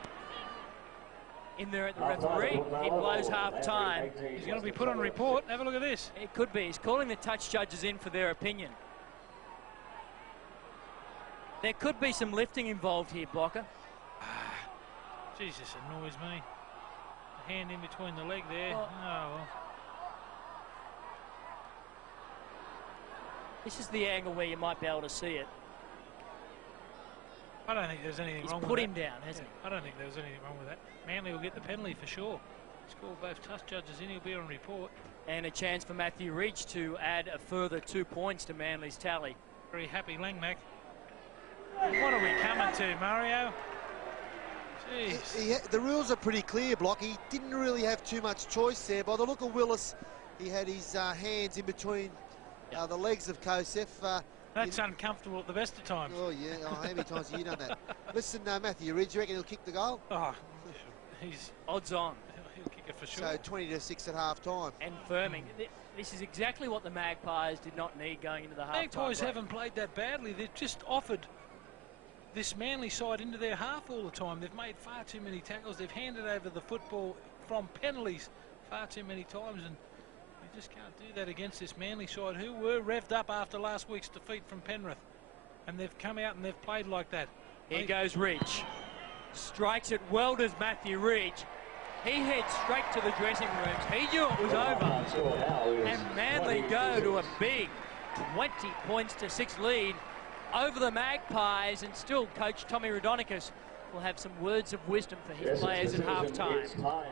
in there at the referee. He blows half time. He's going to be put on report. Have a look at this. It could be. He's calling the touch judges in for their opinion. There could be some lifting involved here, Blocker. Jesus, annoys me. The hand in between the leg there. Oh, well. This is the angle where you might be able to see it. I don't think there's anything wrong with that. He's put him down, hasn't he? I don't think there was anything wrong with that. Manly will get the penalty for sure. Score both touch judges in. He'll be on report. And a chance for Matthew Ridge to add a further 2 points to Manly's tally. Very happy Langmack. What are we coming to, Mario? Jeez. The rules are pretty clear, Block. He didn't really have too much choice there. By the look of Willis, he had his hands in between the legs of Kosef. That's uncomfortable at the best of times. Oh, yeah. Oh, how many times have you done that? Listen, Matthew Ridge, you reckon he'll kick the goal? Oh, he's odds on. He'll kick it for sure. So 20-6 at half-time. And firming. This is exactly what the Magpies did not need going into the half-time. Magpies haven't played that badly. They've just offered this Manly side into their half all the time. They've made far too many tackles. They've handed over the football from penalties far too many times, and you just can't do that against this Manly side, who were revved up after last week's defeat from Penrith, and they've come out and they've played like that. Here goes Ridge. Strikes it well, does Matthew Ridge. He heads straight to the dressing rooms. He knew it was over. And Manly go to a big 20 points to 6 lead over the Magpies, and still coach Tommy Raudonikis will have some words of wisdom for his players at half-time.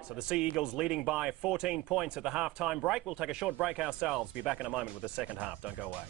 So the Sea Eagles leading by 14 points at the half-time break. We'll take a short break ourselves. Be back in a moment with the second half. Don't go away.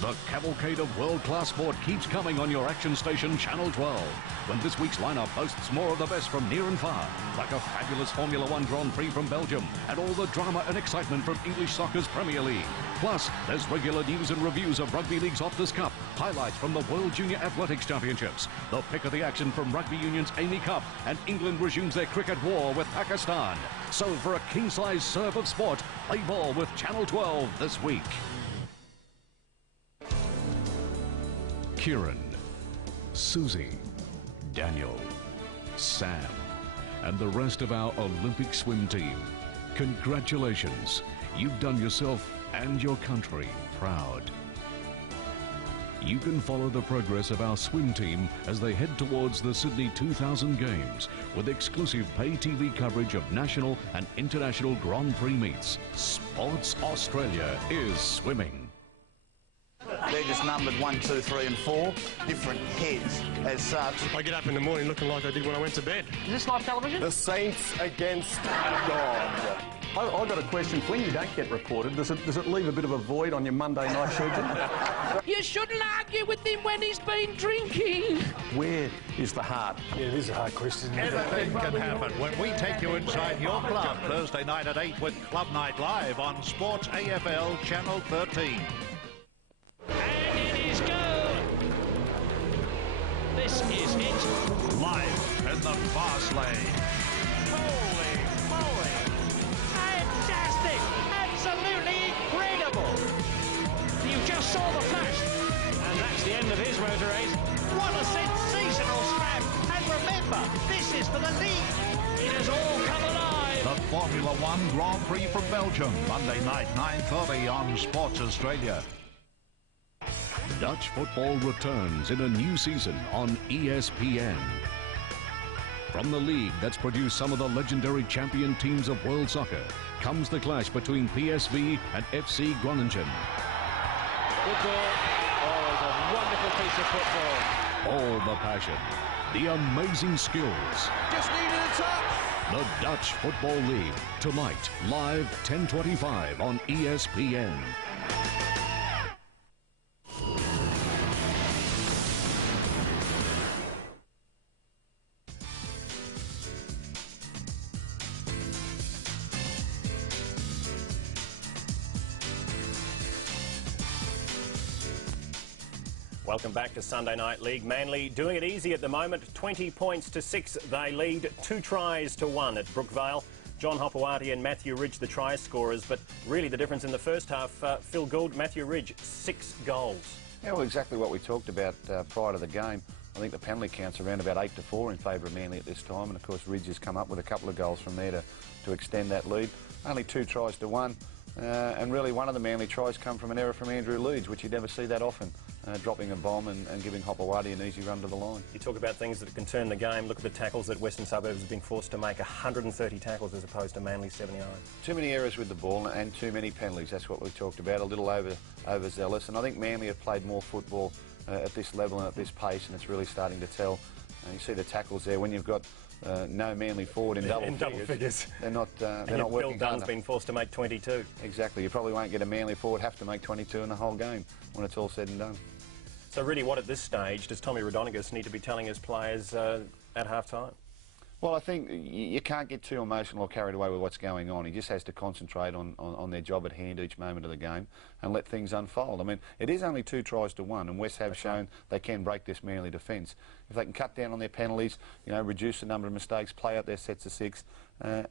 The cavalcade of world-class sport keeps coming on your action station, Channel 12, when this week's lineup boasts more of the best from near and far, like a fabulous Formula One Grand Prix from Belgium, and all the drama and excitement from English soccer's Premier League. Plus, there's regular news and reviews of Rugby League's Optus Cup, highlights from the World Junior Athletics Championships, the pick of the action from Rugby Union's Amy Cup, and England resumes their cricket war with Pakistan. So for a king-size serve of sport, play ball with Channel 12 this week. Kieran, Susie, Daniel, Sam, and the rest of our Olympic swim team. Congratulations. You've done yourself and your country proud. You can follow the progress of our swim team as they head towards the Sydney 2000 Games with exclusive pay TV coverage of national and international Grand Prix meets. Sports Australia is swimming. They're just numbered 1, 2, 3 and 4, different heads as such. I get up in the morning looking like I did when I went to bed. Is this live television? The Saints against God. I've got a question. When you don't get reported, does it leave a bit of a void on your Monday night schedule? You shouldn't argue with him when he's been drinking. Where is the heart? Yeah, it is a hard question. Anything can happen when we take you inside your club Thursday night at 8 with Club Night Live on Sports AFL Channel 13. And it is go. This is it. Live in the fast lane. Holy moly. Fantastic. Absolutely incredible. You just saw the flash. And that's the end of his motor race. What a sensational scram. And remember, this is for the lead. It has all come alive. The Formula One Grand Prix from Belgium, Monday night, 9:30 on Sports Australia. Dutch football returns in a new season on ESPN. From the league that's produced some of the legendary champion teams of world soccer comes the clash between PSV and FC Groningen. Football, it's a wonderful piece of football. All the passion, the amazing skills. Just needed a touch. The Dutch Football League, tonight, live 10:25 on ESPN. Welcome back to Sunday Night League. Manly doing it easy at the moment. 20 points to 6. They lead 2 tries to 1 at Brookvale. John Hopewati and Matthew Ridge the try scorers, but really the difference in the first half, Phil Gould, Matthew Ridge, 6 goals. Yeah, well, exactly what we talked about prior to the game. I think the penalty count's around about 8-4 in favour of Manly at this time, and of course Ridge has come up with a couple of goals from there to extend that lead. Only 2 tries to 1. And really one of the Manly tries come from an error from Andrew Leeds, which you never see that often, dropping a bomb and giving Hopewati an easy run to the line. You talk about things that can turn the game. Look at the tackles that Western Suburbs have been forced to make, 130 tackles as opposed to Manly's 79. Too many errors with the ball and too many penalties, that's what we talked about, a little overzealous, and I think Manly have played more football at this level and at this pace, and it's really starting to tell. You see the tackles there, when you've got no Manly forward in double figures. They're not working. Bill Dunn's been forced to make 22. Exactly. You probably won't get a Manly forward have to make 22 in the whole game when it's all said and done. So really, what at this stage does Tommy Raudonikis need to be telling his players at half-time? Well, I think you can't get too emotional or carried away with what's going on. He just has to concentrate on their job at hand each moment of the game and let things unfold. I mean, it is only 2 tries to 1, and West have shown they can break this Manly defence. If they can cut down on their penalties, you know, reduce the number of mistakes, play out their sets of 6,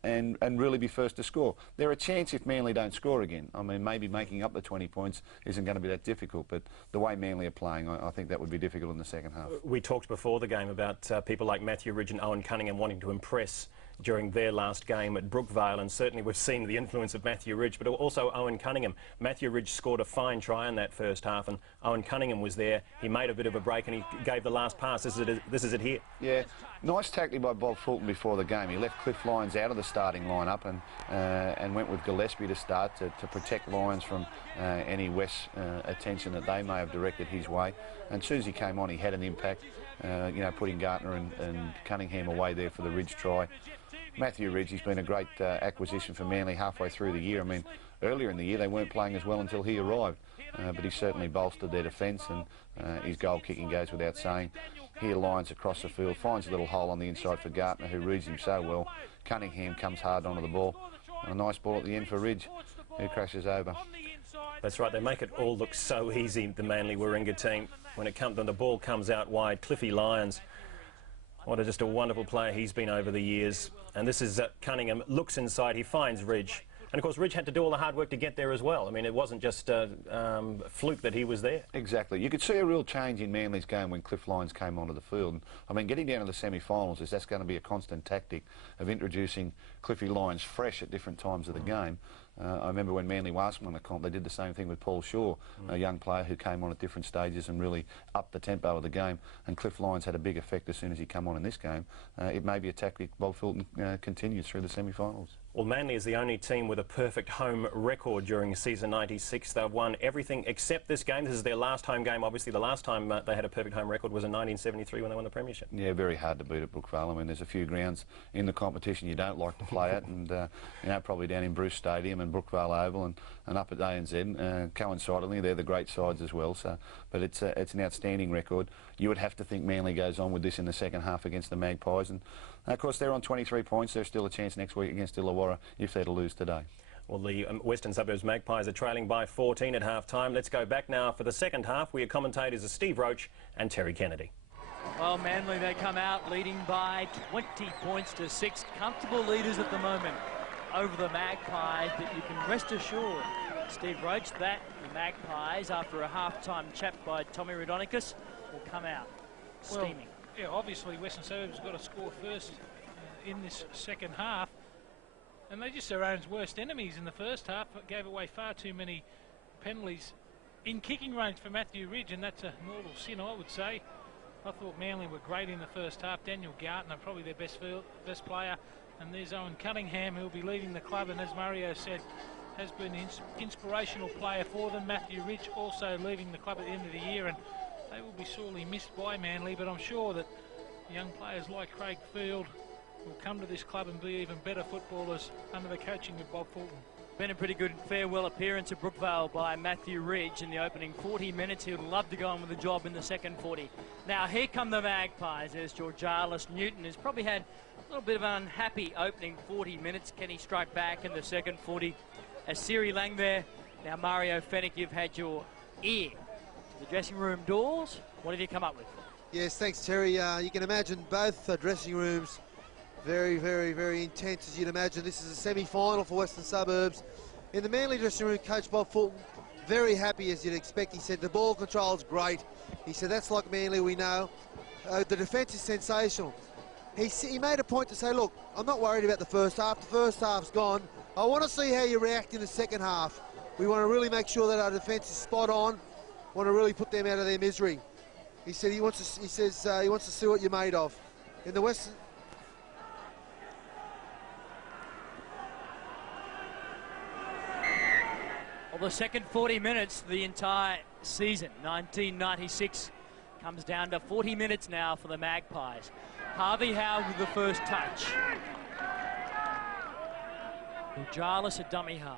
and really be first to score. They're a chance if Manly don't score again. I mean, maybe making up the 20 points isn't going to be that difficult, but the way Manly are playing, I think that would be difficult in the second half. We talked before the game about people like Matthew Ridge and Owen Cunningham wanting to impress during their last game at Brookvale, and certainly we've seen the influence of Matthew Ridge, but also Owen Cunningham. Matthew Ridge scored a fine try in that first half, and Owen Cunningham was there. He made a bit of a break and he gave the last pass. This is it here. Yeah, nice tackling by Bob Fulton before the game. He left Cliff Lyons out of the starting lineup and went with Gillespie to start to protect Lyons from any West attention that they may have directed his way. And as soon as he came on, he had an impact, you know, putting Gartner and Cunningham away there for the Ridge try. Matthew Ridge, he's been a great acquisition for Manly halfway through the year. I mean, earlier in the year they weren't playing as well until he arrived, but he certainly bolstered their defence, and his goal kicking goes without saying. Here Lyons across the field, finds a little hole on the inside for Gartner, who reads him so well. Cunningham comes hard onto the ball. And a nice ball at the end for Ridge, who crashes over. That's right, they make it all look so easy, the Manly Warringah team. When it comes, the ball comes out wide. Cliffy Lyons, just a wonderful player he's been over the years. And this is Cunningham, looks inside, he finds Ridge. And of course Ridge had to do all the hard work to get there as well. I mean, it wasn't just fluke that he was there. Exactly. You could see a real change in Manly's game when Cliff Lyons came onto the field. I mean, getting down to the semi-finals, that's going to be a constant tactic of introducing Cliffy Lyons fresh at different times of the game. I remember when Manly last won the comp, they did the same thing with Paul Shaw, a young player who came on at different stages and really upped the tempo of the game. And Cliff Lyons had a big effect as soon as he came on in this game. It may be a tactic Bob Fulton continues through the semi-finals. Well, Manly is the only team with a perfect home record during season 96. They've won everything except this game. This is their last home game. Obviously, the last time they had a perfect home record was in 1973 when they won the premiership. Yeah, very hard to beat at Brookvale. I mean, there's a few grounds in the competition you don't like to play at, and you know, probably down in Bruce Stadium and Brookvale Oval and up at ANZ. Coincidentally, they're the great sides as well. So, but it's an outstanding record. You would have to think Manly goes on with this in the second half against the Magpies, and of course they're on 23 points. There's still a chance next week against Illawarra if they're to lose today. Well, the Western Suburbs Magpies are trailing by 14 at half-time. Let's go back now for the second half. We are commentators are Steve Roach and Terry Kennedy. Well, Manly, they come out leading by 20 points to 6. Comfortable leaders at the moment over the Magpies, but you can rest assured, Steve Roach, that the Magpies, after a half-time chat by Tommy Radonicus, will come out steaming. Well, yeah, obviously Western Suburbs got to score first in this second half, and they just their own worst enemies in the first half. Gave away far too many penalties in kicking range for Matthew Ridge, and that's a mortal sin, I would say. I thought Manly were great in the first half. Daniel Gartner, probably their best player, and there's Owen Cunningham, who'll be leaving the club, and as Mario said, has been an inspirational player for them. Matthew Ridge also leaving the club at the end of the year, and they will be sorely missed by Manly, but I'm sure that young players like Craig Field will come to this club and be even better footballers under the coaching of Bob Fulton. Been a pretty good farewell appearance at Brookvale by Matthew Ridge in the opening 40 minutes. He would love to go on with the job in the second 40. Now here come the Magpies. There's Georgialis Newton, who's probably had a little bit of an unhappy opening 40 minutes. Can he strike back in the second 40? As Siri Lang there. Now Mario Fennick, you've had your ear to the dressing room doors. What have you come up with? Yes, thanks Terry. You can imagine both dressing rooms very, very, very intense, as you'd imagine. This is a semi-final for Western Suburbs. In the Manly dressing room, Coach Bob Fulton, very happy as you'd expect. He said the ball control's great. He said that's like Manly, we know. The defence is sensational. He made a point to say, look, I'm not worried about the first half. The first half's gone. I want to see how you react in the second half. We want to really make sure that our defence is spot on. Want to really put them out of their misery. He said he wants to see what you're made of. In the Western. Well, the second 40 minutes, the entire season, 1996, comes down to 40 minutes now for the Magpies. Harvey Howe with the first touch. Ujalis a dummy half.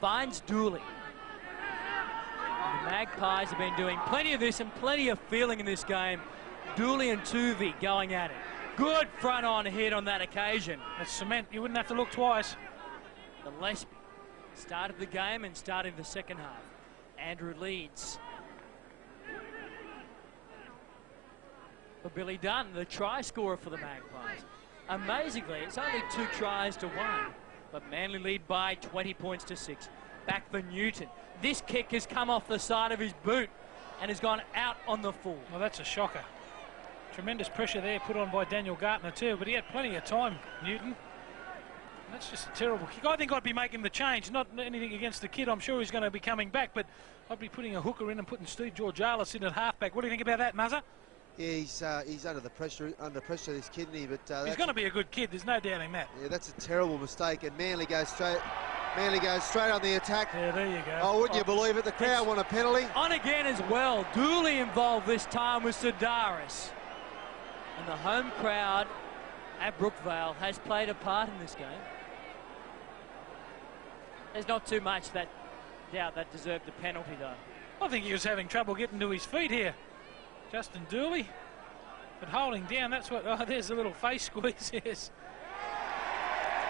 Finds Dooley. The Magpies have been doing plenty of this and plenty of feeling in this game. Dooley and Tuvey going at it. Good front on hit on that occasion. That's cement. You wouldn't have to look twice. Gillespie started the game and started the second half. Andrew leads. For Billy Dunn, the try scorer for the Magpies. Amazingly, it's only 2 tries to 1, but Manly lead by 20 points to 6. Back for Newton. This kick has come off the side of his boot and has gone out on the full. Well, that's a shocker. Tremendous pressure there put on by Daniel Gartner too, but he had plenty of time, Newton. That's just a terrible kick. I think I'd be making the change, not anything against the kid. I'm sure he's going to be coming back, but I'd be putting a hooker in and putting Steve Georgalis in at halfback. What do you think about that, Muzzer? Yeah, he's under pressure, this kidney, but he's going to be a good kid. There's no doubting that. Yeah, that's a terrible mistake, and Manly goes straight on the attack. Yeah, there you go. Oh, wouldn't you believe it? The crowd want a penalty. On again as well. Dooley involved this time with Sedaris. And the home crowd at Brookvale has played a part in this game. There's not too much that doubt that deserved a penalty, though. I think he was having trouble getting to his feet here, Justin Dooley. But holding down, that's what... Oh, there's a little face squeeze, yes.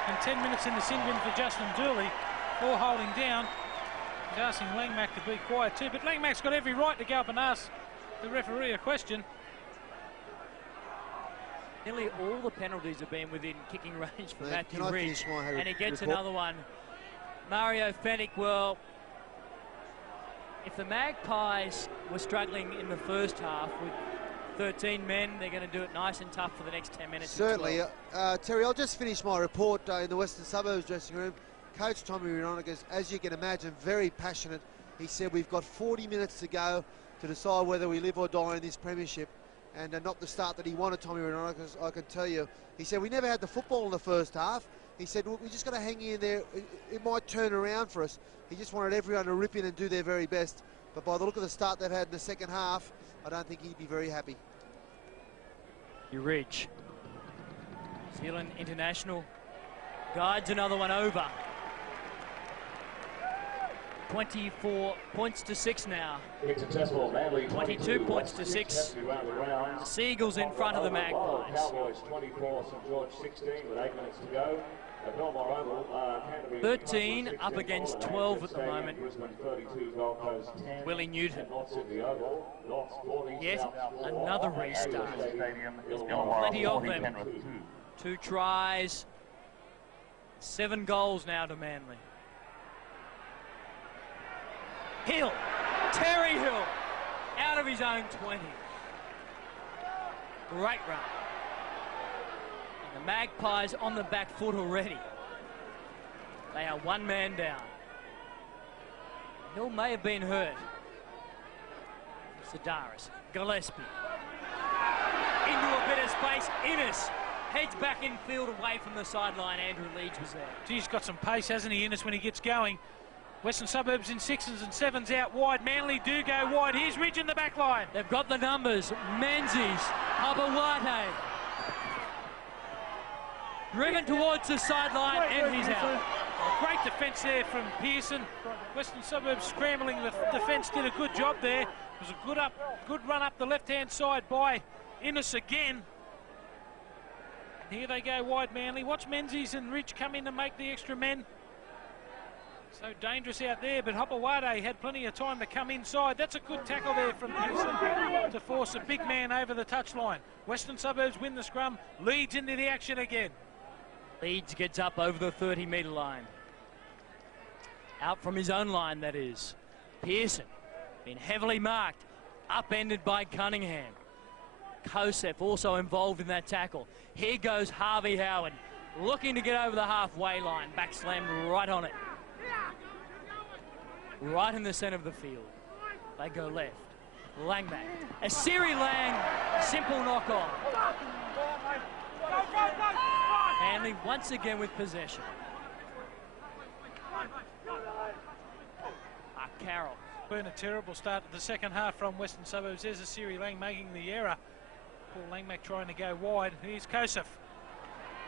And 10 minutes in the sin bin for Justin Dooley for holding down. He's asking Langmack to be quiet too, but Langmack's got every right to go up and ask the referee a question. Nearly all the penalties have been within kicking range for Matthew Ridge, and he gets report? another one. Mario Fennick, well, if the Magpies were struggling in the first half with 13 men, they're going to do it nice and tough for the next 10 minutes. Certainly. Terry, I'll just finish my report in the Western Suburbs dressing room. Coach Tommy Renonicas, as you can imagine, very passionate. He said we've got 40 minutes to go to decide whether we live or die in this premiership, and not the start that he wanted, Tommy Renonicas, I can tell you. He said we never had the football in the first half. He said we just got to hang in there. It might turn around for us. He just wanted everyone to rip in and do their very best. But by the look of the start they've had in the second half, I don't think he'd be very happy. Ridge. Zealand International guides another one over. 24 points to 6 now. 22 points to 6. The Seagulls in front of the Magpies. Cowboys 24, St George 16 with 8 minutes to go. 13 up against 12 at the moment. Willie Newton. Yet another restart. There's been plenty of them. 2 tries, 7 goals now to Manly. Hill, Terry Hill, out of his own 20. Great run. And the Magpies on the back foot already. They are 1 man down. Hill may have been hurt. Sedaris, Gillespie. Into a bit of space, Innes. Heads back in field away from the sideline. Andrew Leeds was there. He's got some pace, hasn't he, Innes, when he gets going. Western Suburbs in 6s and 7s out wide. Manly do go wide. Here's Ridge in the back line. They've got the numbers. Menzies, Abawate. Driven towards the sideline, and he's out. Great defence there from Pearson. Western Suburbs scrambling the defence, did a good job there. It was a good run up the left-hand side by Innes again. And here they go wide, Manly. Watch Menzies and Ridge come in and make the extra men. So dangerous out there, but Hopawade had plenty of time to come inside. That's a good tackle there from Pearson to force a big man over the touchline. Western Suburbs win the scrum, Leeds into the action again. Leeds gets up over the 30-metre line. Out from his own line, that is. Pearson, been heavily marked, upended by Cunningham. Kosef also involved in that tackle. Here goes Harvey Howard, looking to get over the halfway line. Back slam right on it. Right in the centre of the field. They go left. Langmack. A Siri Lang, simple knock on. Manly once again with possession. Carroll. Been a terrible start to the second half from Western Suburbs. There's a Siri Lang making the error. Paul Langmack trying to go wide. Here's Kosef.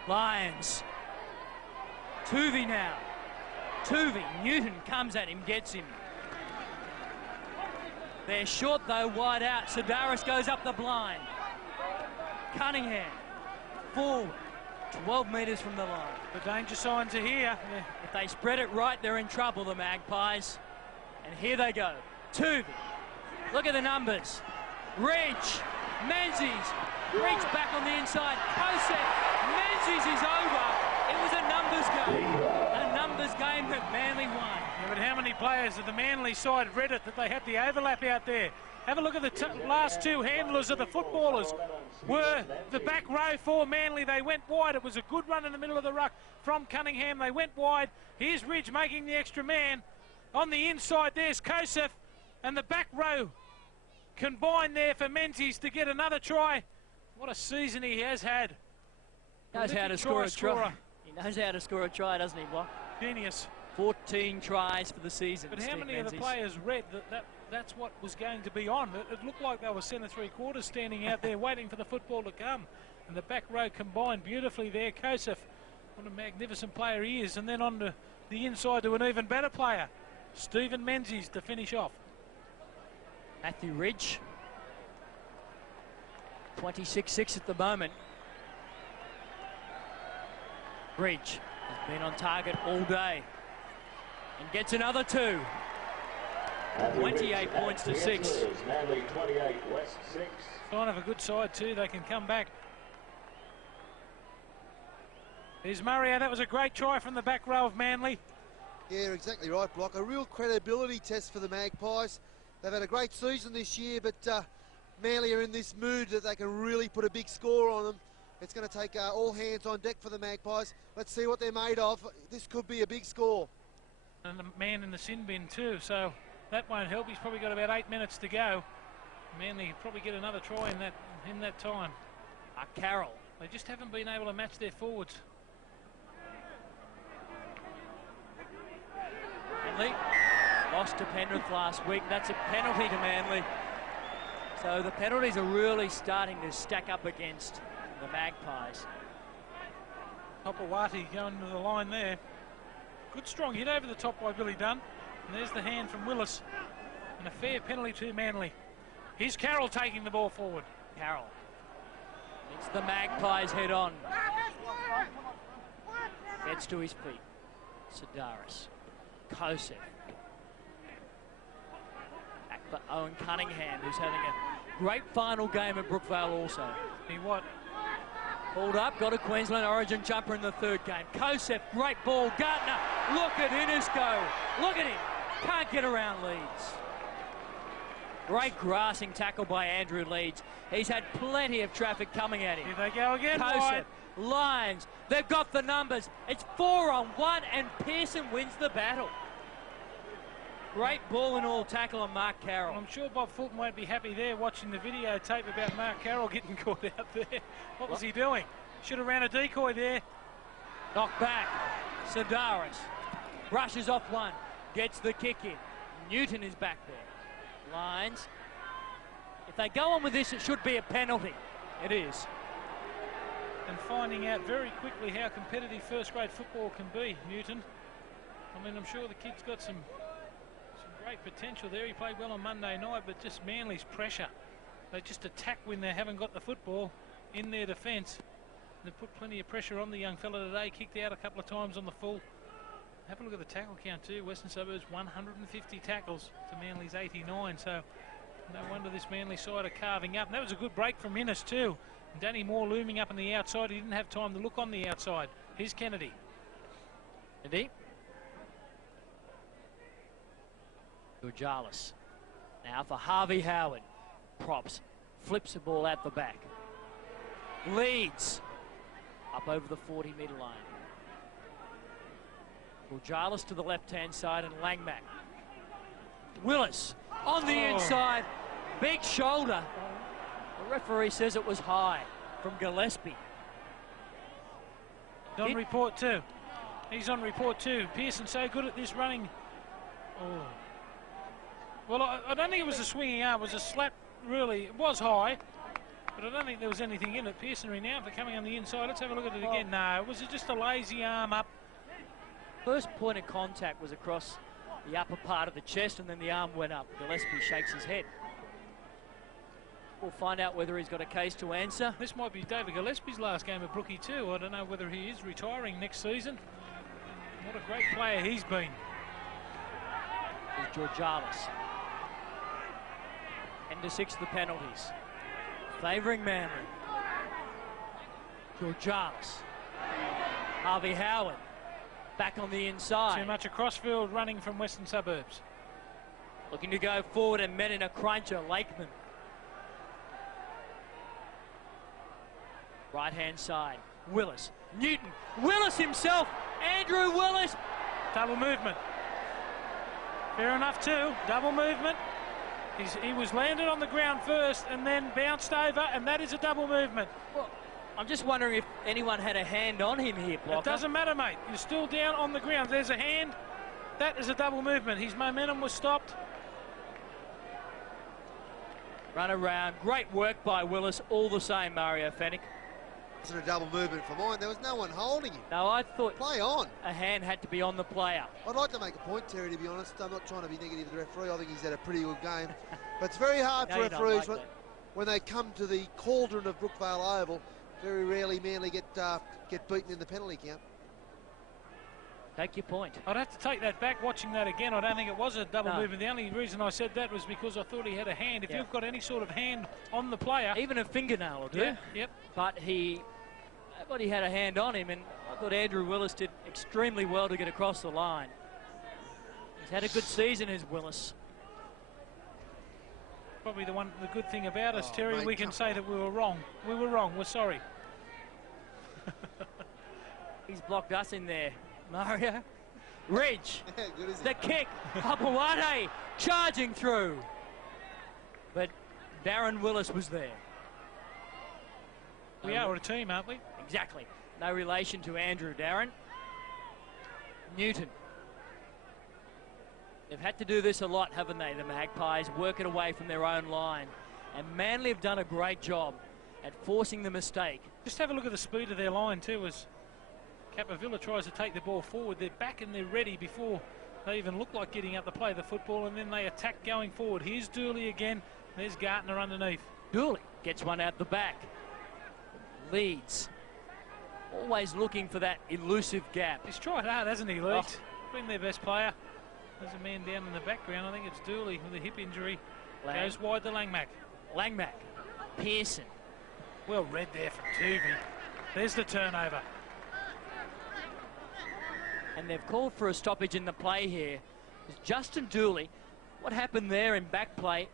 Lyons. Tuvey now. Tuvey. Newton comes at him, gets him. They're short though, wide out. Sedaris goes up the blind. Cunningham. Forward. 12 metres from the line. The danger signs are here. Yeah. If they spread it right, they're in trouble, the Magpies. And here they go. Tuvey. Look at the numbers. Ridge. Menzies. Ridge back on the inside. Kosef. Menzies is over. It was a numbers game. A numbers game that Manly won. Yeah, but how many players of the Manly side read it that they had the overlap out there? Have a look at the last 2 handlers of the footballers. Were the back row for Manly. They went wide. It was a good run in the middle of the ruck from Cunningham. They went wide. Here's Ridge making the extra man. On the inside, there's Kosef. And the back row combined there for Menzies to get another try. What a season he has had. Knows how to score a try. He knows how to score a try, doesn't he, Block? Genius. 14 tries for the season. But how many of the players read that's what was going to be on? It looked like they were centre three-quarters standing out there waiting for the football to come. And the back row combined beautifully there. Kosef, what a magnificent player he is. And then on the inside to an even better player, Stephen Menzies, to finish off. Matthew Ridge, 26-6 at the moment. Ridge has been on target all day and gets another 2. 28 points to 6. Manly 28, West 6. Sign of a good side too, they can come back. There's Murray, that was a great try from the back row of Manly. Yeah, exactly right, Block. A real credibility test for the Magpies. They've had a great season this year, but Manly are in this mood that they can really put a big score on them. It's going to take all hands on deck for the Magpies. Let's see what they're made of. This could be a big score. And the man in the sin bin too, so that won't help. He's probably got about 8 minutes to go. Manly probably get another try in that time. Carroll. They just haven't been able to match their forwards. Manly lost to Penrith last week. That's a penalty to Manly. So the penalties are really starting to stack up against the Magpies. Hopewati going to the line there. Good strong hit over the top by Billy Dunn. And there's the hand from Willis. And a fair penalty to Manly. Here's Carroll taking the ball forward. Carroll. It's the Magpies head on. Gets to his feet. Sidaris. Kosef. Back for Owen Cunningham, who's having a great final game at Brookvale also. He what? Pulled up, got a Queensland Origin jumper in the third game. Kosef, great ball. Gardner, look at Innes go. Look at him. Can't get around Leeds. Great grassing tackle by Andrew Leeds. He's had plenty of traffic coming at him. Here they go again. Kosef, Lyons, they've got the numbers. It's 4-on-1 and Pearson wins the battle. Great ball and all tackle on Mark Carroll. I'm sure Bob Fulton won't be happy there watching the videotape about Mark Carroll getting caught out there. What was he doing? Should have ran a decoy there. Knocked back. Sidaris brushes off one. Gets the kick in. Newton is back there. Lyons. If they go on with this, it should be a penalty. It is. And finding out very quickly how competitive first-grade football can be, Newton. I mean, I'm sure the kid's got some great potential there. He played well on Monday night, but just Manly's pressure. They just attack when they haven't got the football in their defence. They put plenty of pressure on the young fella today. Kicked out a couple of times on the full. Have a look at the tackle count too. Western Suburbs 150 tackles to Manly's 89. So no wonder this Manly side are carving up. And that was a good break from Innes too. And Danny Moore looming up on the outside. He didn't have time to look on the outside. Here's Kennedy. Kennedy. Gujalis. Now for Harvey Howard. Props. Flips the ball out the back. Leads. Up over the 40-metre line. Gujalis to the left-hand side and Langmack. Willis on the inside. Big shoulder. The referee says it was high from Gillespie. On report too. He's on report too. Pearson so good at this running. Oh. Well, I don't think it was a swinging arm. It was a slap, really. It was high, but I don't think there was anything in it. Pearson renowned for coming on the inside. Let's have a look at it again. No, it was just a lazy arm up. First point of contact was across the upper part of the chest, and then the arm went up. Gillespie shakes his head. We'll find out whether he's got a case to answer. This might be David Gillespie's last game at Brooky too. I don't know whether he is retiring next season. What a great player he's been. There's Georgialis. 10-6 the penalties. Favouring Manly. Georgialis. Harvey Howard. Back on the inside. Too much a crossfield running from Western Suburbs. Looking to go forward and met in a cruncher, Lakeman. Right-hand side, Willis. Newton. Willis himself. Andrew Willis. Double movement. Fair enough too. Double movement. He was landed on the ground first and then bounced over, and that is a double movement. Well, I'm just wondering if anyone had a hand on him here, Blocker. It doesn't matter, mate. You're still down on the ground. There's a hand. That is a double movement. His momentum was stopped. Run around. Great work by Willis. All the same, Mario Fennick. It wasn't a double movement for mine. There was no one holding him. No, I thought play on. A hand had to be on the player. I'd like to make a point, Terry, to be honest. I'm not trying to be negative to the referee. I think he's had a pretty good game. But it's very hard for referees when they come to the cauldron of Brookvale Oval. Very rarely Manly get beaten in the penalty count. Take your point. I'd have to take that back. Watching that again, I don't think it was a double movement. The only reason I said that was because I thought he had a hand. If you've got any sort of hand on the player, even a fingernail will do. Yep. But he had a hand on him, and I thought Andrew Willis did extremely well to get across the line. He's had a good season, as Willis. Probably the good thing about us, Terry, we can say that we were wrong. We were wrong. We're sorry. He's blocked us in there, Mario. Ridge. Good, the kick. Hapawade charging through. But Darren Willis was there. We are a team, aren't we? Exactly. No relation to Andrew, Darren. Newton. They've had to do this a lot, haven't they, the Magpies, work it away from their own line. And Manly have done a great job at forcing the mistake. Just have a look at the speed of their line too, as Capavilla tries to take the ball forward. They're back and they're ready before they even look like getting up to play the football, and then they attack going forward. Here's Dooley again. There's Gartner underneath. Dooley gets one out the back. Leads. Always looking for that elusive gap. He's tried hard, hasn't he, Leeds? Been their best player. There's a man down in the background. I think it's Dooley with a hip injury. Goes wide to Langmack. Langmack. Pearson. Well read there from Tuvey. There's the turnover. And they've called for a stoppage in the play here. It's Justin Dooley. What happened there in back play,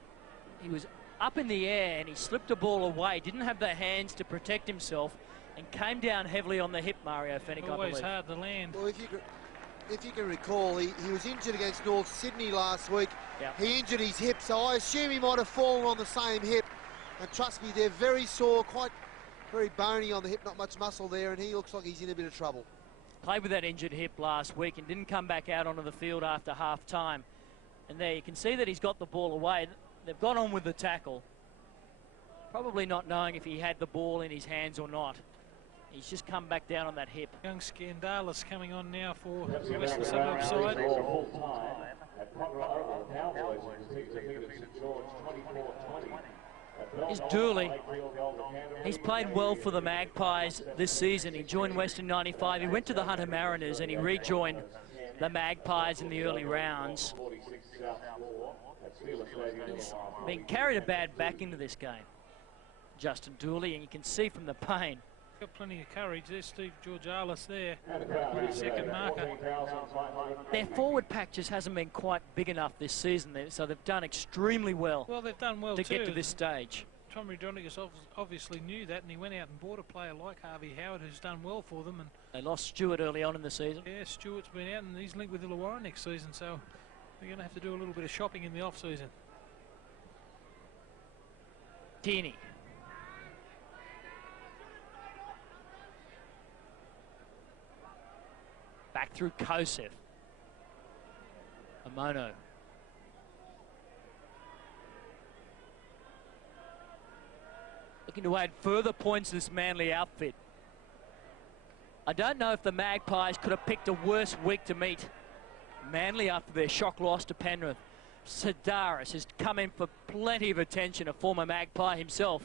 he was up in the air and he slipped the ball away, didn't have the hands to protect himself, and came down heavily on the hip, Mario Fennick, I Always believe. hard to land. Well, if you can recall, he was injured against North Sydney last week. Yep. He injured his hip, so I assume he might have fallen on the same hip. And trust me, they're very sore, very bony on the hip, not much muscle there, and he looks like he's in a bit of trouble. Played with that injured hip last week and didn't come back out onto the field after half-time. And there you can see that he's got the ball away. They've gone on with the tackle, probably not knowing if he had the ball in his hands or not. He's just come back down on that hip. Young Scandalis coming on now for the Western Suburbs side. Is Dooley. He's played well for the Magpies this season. He joined Western 95. He went to the Hunter Mariners and he rejoined the Magpies in the early rounds. He's been carried a bad back into this game, Justin Dooley, and you can see from the pain. Got plenty of courage. There's Steve Georgalis there, second marker. Their forward pack just hasn't been quite big enough this season, so they've done extremely well. Well, they've done well to too. Get to this stage. Tommy Rodriguez obviously knew that, and he went out and bought a player like Harvey Howard, who's done well for them. And they lost Stewart early on in the season. Yeah, Stewart's been out, and he's linked with Illawarra next season, so they're going to have to do a little bit of shopping in the off-season. Tierney. Back through Kosef. Amono. Looking to add further points to this Manly outfit. I don't know if the Magpies could have picked a worse week to meet Manly after their shock loss to Penrith. Sedaris has come in for plenty of attention, a former Magpie himself.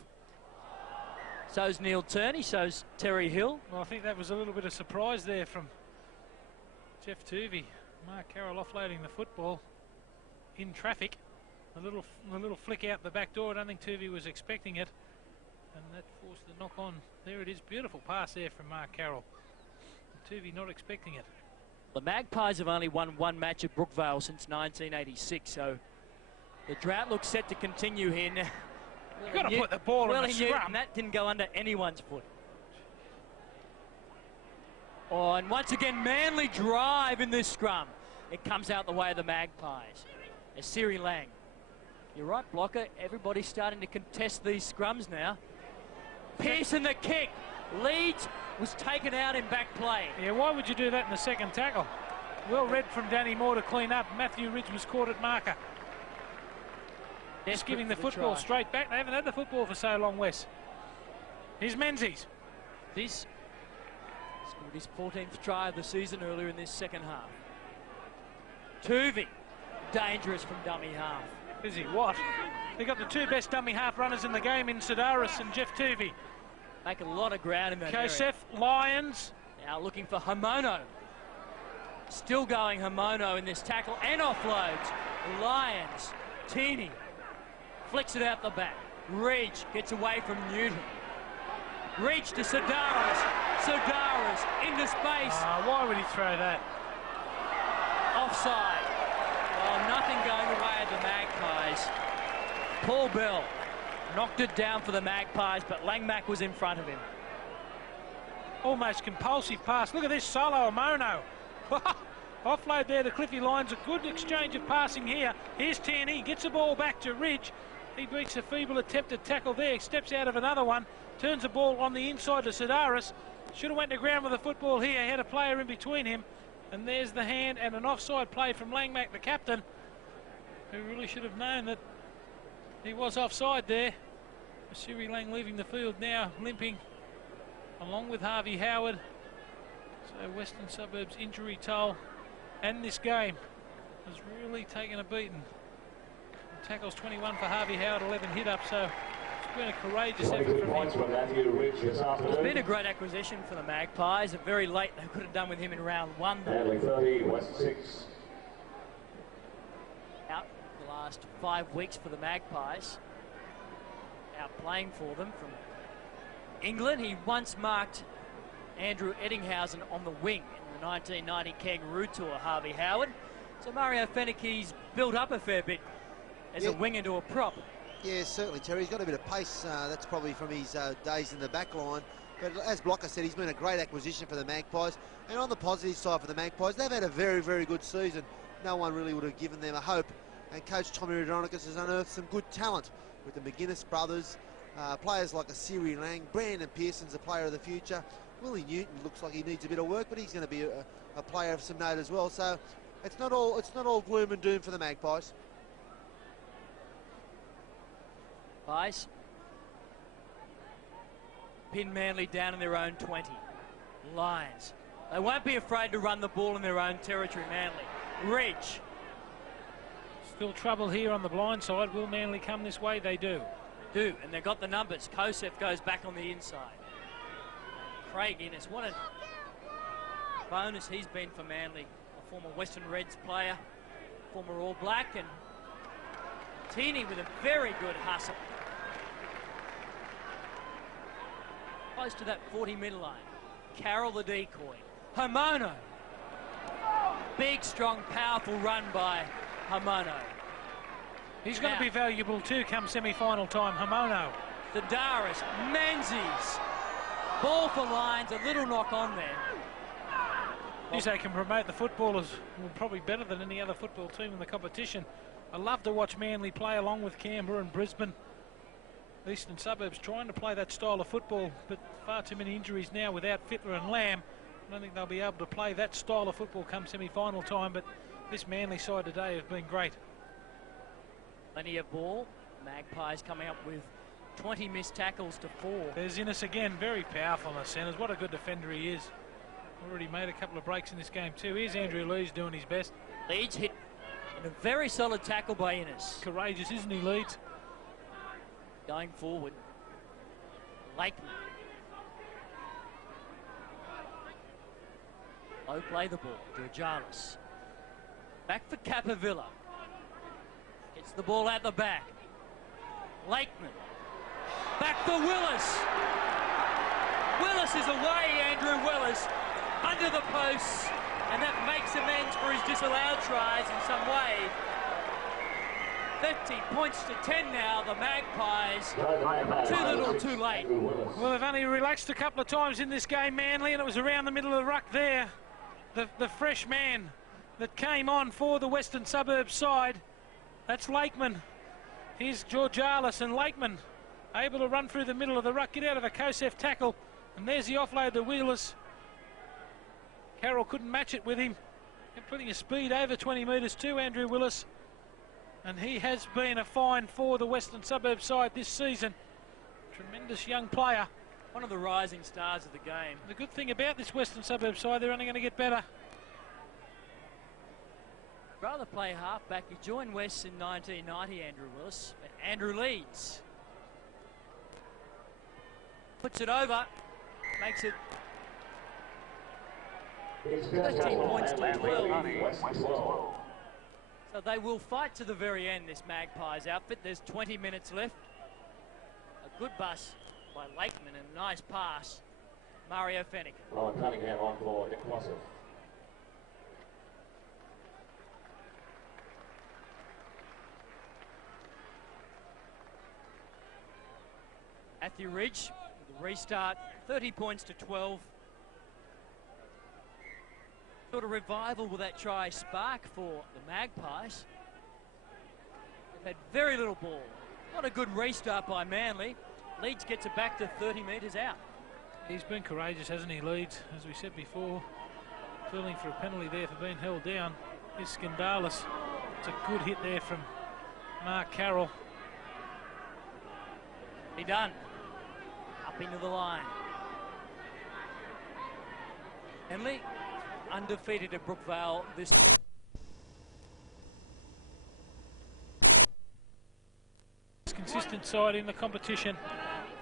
So's Neil Turney, so's Terry Hill. Well, I think that was a little bit of surprise there from Jeff Tuvey. Mark Carroll offloading the football in traffic. A little flick out the back door. I don't think Tuvey was expecting it, and that forced the knock on. There it is. Beautiful pass there from Mark Carroll. Tuvey not expecting it. The Magpies have only won one match at Brookvale since 1986, so the drought looks set to continue here. Now, you've got to put the ball in the scrum. And that didn't go under anyone's foot. Oh, and once again, Manly drive in this scrum. It comes out the way of the Magpies. As Siri Lang You're right, Blocker. Everybody's starting to contest these scrums now. Pearson the kick. Leeds was taken out in back play. Yeah, why would you do that in the second tackle? Well read from Danny Moore to clean up. Matthew Ridge was caught at marker. Just giving the football straight back. They haven't had the football for so long, Wes. Here's Menzies. This scored his 14th try of the season earlier in this second half. Tuvey, dangerous from dummy half. Is he what? They got the two best dummy half runners in the game in Sedaris and Jeff Tuvey. Make a lot of ground in that Kosef, area. Lyons. Now looking for Hamono. Still going Hamono in this tackle and offloads. Lyons, Teeny, flicks it out the back. Ridge gets away from Newton. Reach to Sedaris. Sedaris into space. Why would he throw that? Offside. Well, nothing going away at the Magpies. Paul Bell knocked it down for the Magpies, but Langmack was in front of him. Almost compulsive pass. Look at this solo, Hamono. Offload there to Cliffy Lyons. A good exchange of passing here. Here's Tierney. Gets the ball back to Ridge. He beats a feeble attempted tackle there. Steps out of another one. Turns the ball on the inside to Sedaris. Should have went to ground with the football here. Had a player in between him. And there's the hand and an offside play from Langmack, the captain, who really should have known that he was offside there. Siri Lang leaving the field now, limping along with Harvey Howard. So Western Suburbs injury toll, and this game has really taken a beating. Tackles 21 for Harvey Howard, 11 hit up, so it's been a courageous effort from him. It's been a great acquisition for the Magpies. Very late, they could have done with him in round one. Manly 30, West 6. Out the last 5 weeks for the Magpies. Out playing for them from England. He once marked Andrew Eddinghausen on the wing in the 1990 Kangaroo Tour, Harvey Howard. So Mario Fenneke's built up a fair bit as a wing into a prop. Yeah, certainly, Terry. He's got a bit of pace. That's probably from his days in the back line. But as Blocker said, he's been a great acquisition for the Magpies. And on the positive side for the Magpies, they've had a very, very good season. No one really would have given them a hope. And Coach Tommy Rodonicus has unearthed some good talent with the McGuinness brothers, players like a Siri Lang. Brandon Pearson's a player of the future. Willie Newton looks like he needs a bit of work, but he's going to be a player of some note as well. So it's not all gloom and doom for the Magpies. Pies pin Manly down in their own 20. Lyons. They won't be afraid to run the ball in their own territory, Manly. Ridge. Still trouble here on the blind side. Will Manly come this way? They do. And they've got the numbers. Kosef goes back on the inside. Craig Innes, what a bonus he's been for Manly. A former Western Reds player, former All Black, and Teeny with a very good hustle. Close to that 40-metre line. Carroll the decoy. Hamono. Big, strong, powerful run by Hamono. He's going to be valuable too come semi-final time, Hamono. Sedaris, Menzies. Ball for Lyons, a little knock on there. Yes, they can promote the footballers probably better than any other football team in the competition. I love to watch Manly play along with Canberra and Brisbane. Eastern Suburbs trying to play that style of football, but far too many injuries now without Fittler and Lamb. I don't think they'll be able to play that style of football come semi-final time, but this Manly side today has been great. Plenty of ball. Magpies coming up with 20 missed tackles to 4. There's Innes again, very powerful in the centres. What a good defender he is. Already made a couple of breaks in this game too. Here's Andrew Leeds doing his best. Leeds hit in a very solid tackle by Innes. Courageous, isn't he, Leeds? Going forward. Lakeman. Low play the ball. Georgianis. Back for Capavilla. Gets the ball out the back. Lakeman. Back for Willis. Willis is away, Andrew Willis. Under the posts. And that makes amends for his disallowed tries in some way. 30 points to 10 now, the Magpies. Too little, too late. Well, they've only relaxed a couple of times in this game, Manly, and it was around the middle of the ruck there. The fresh man that came on for the Western Suburbs side, that's Lakeman. Here's Georgialis and Lakeman able to run through the middle of the ruck, get out of a Kosef tackle, and there's the offload to Willis. Carroll couldn't match it with him, putting a speed over 20 metres to Andrew Willis, and he has been a find for the Western Suburbs side this season. Tremendous young player. One of the rising stars of the game. The good thing about this Western Suburbs side, they're only going to get better. Rather play halfback. He joined West in 1990, Andrew Willis. But Andrew leads. Puts it over. Makes it 13 points to 12. So they will fight to the very end, this Magpies outfit. There's 20 minutes left. A good bus by Lakeman and a nice pass. Mario Fennick. Ryan Cunningham on for Nick Crosser. Matthew Ridge, the restart, 30 points to 12. Sort of revival will that try spark for the Magpies. They've had very little ball. Not a good restart by Manly. Leeds gets it back to 30 metres out. He's been courageous, hasn't he, Leeds? As we said before, feeling for a penalty there for being held down. Here's Skandalis. It's a good hit there from Mark Carroll. He done. Up into the line. Manly undefeated at Brookvale this. Consistent side in the competition.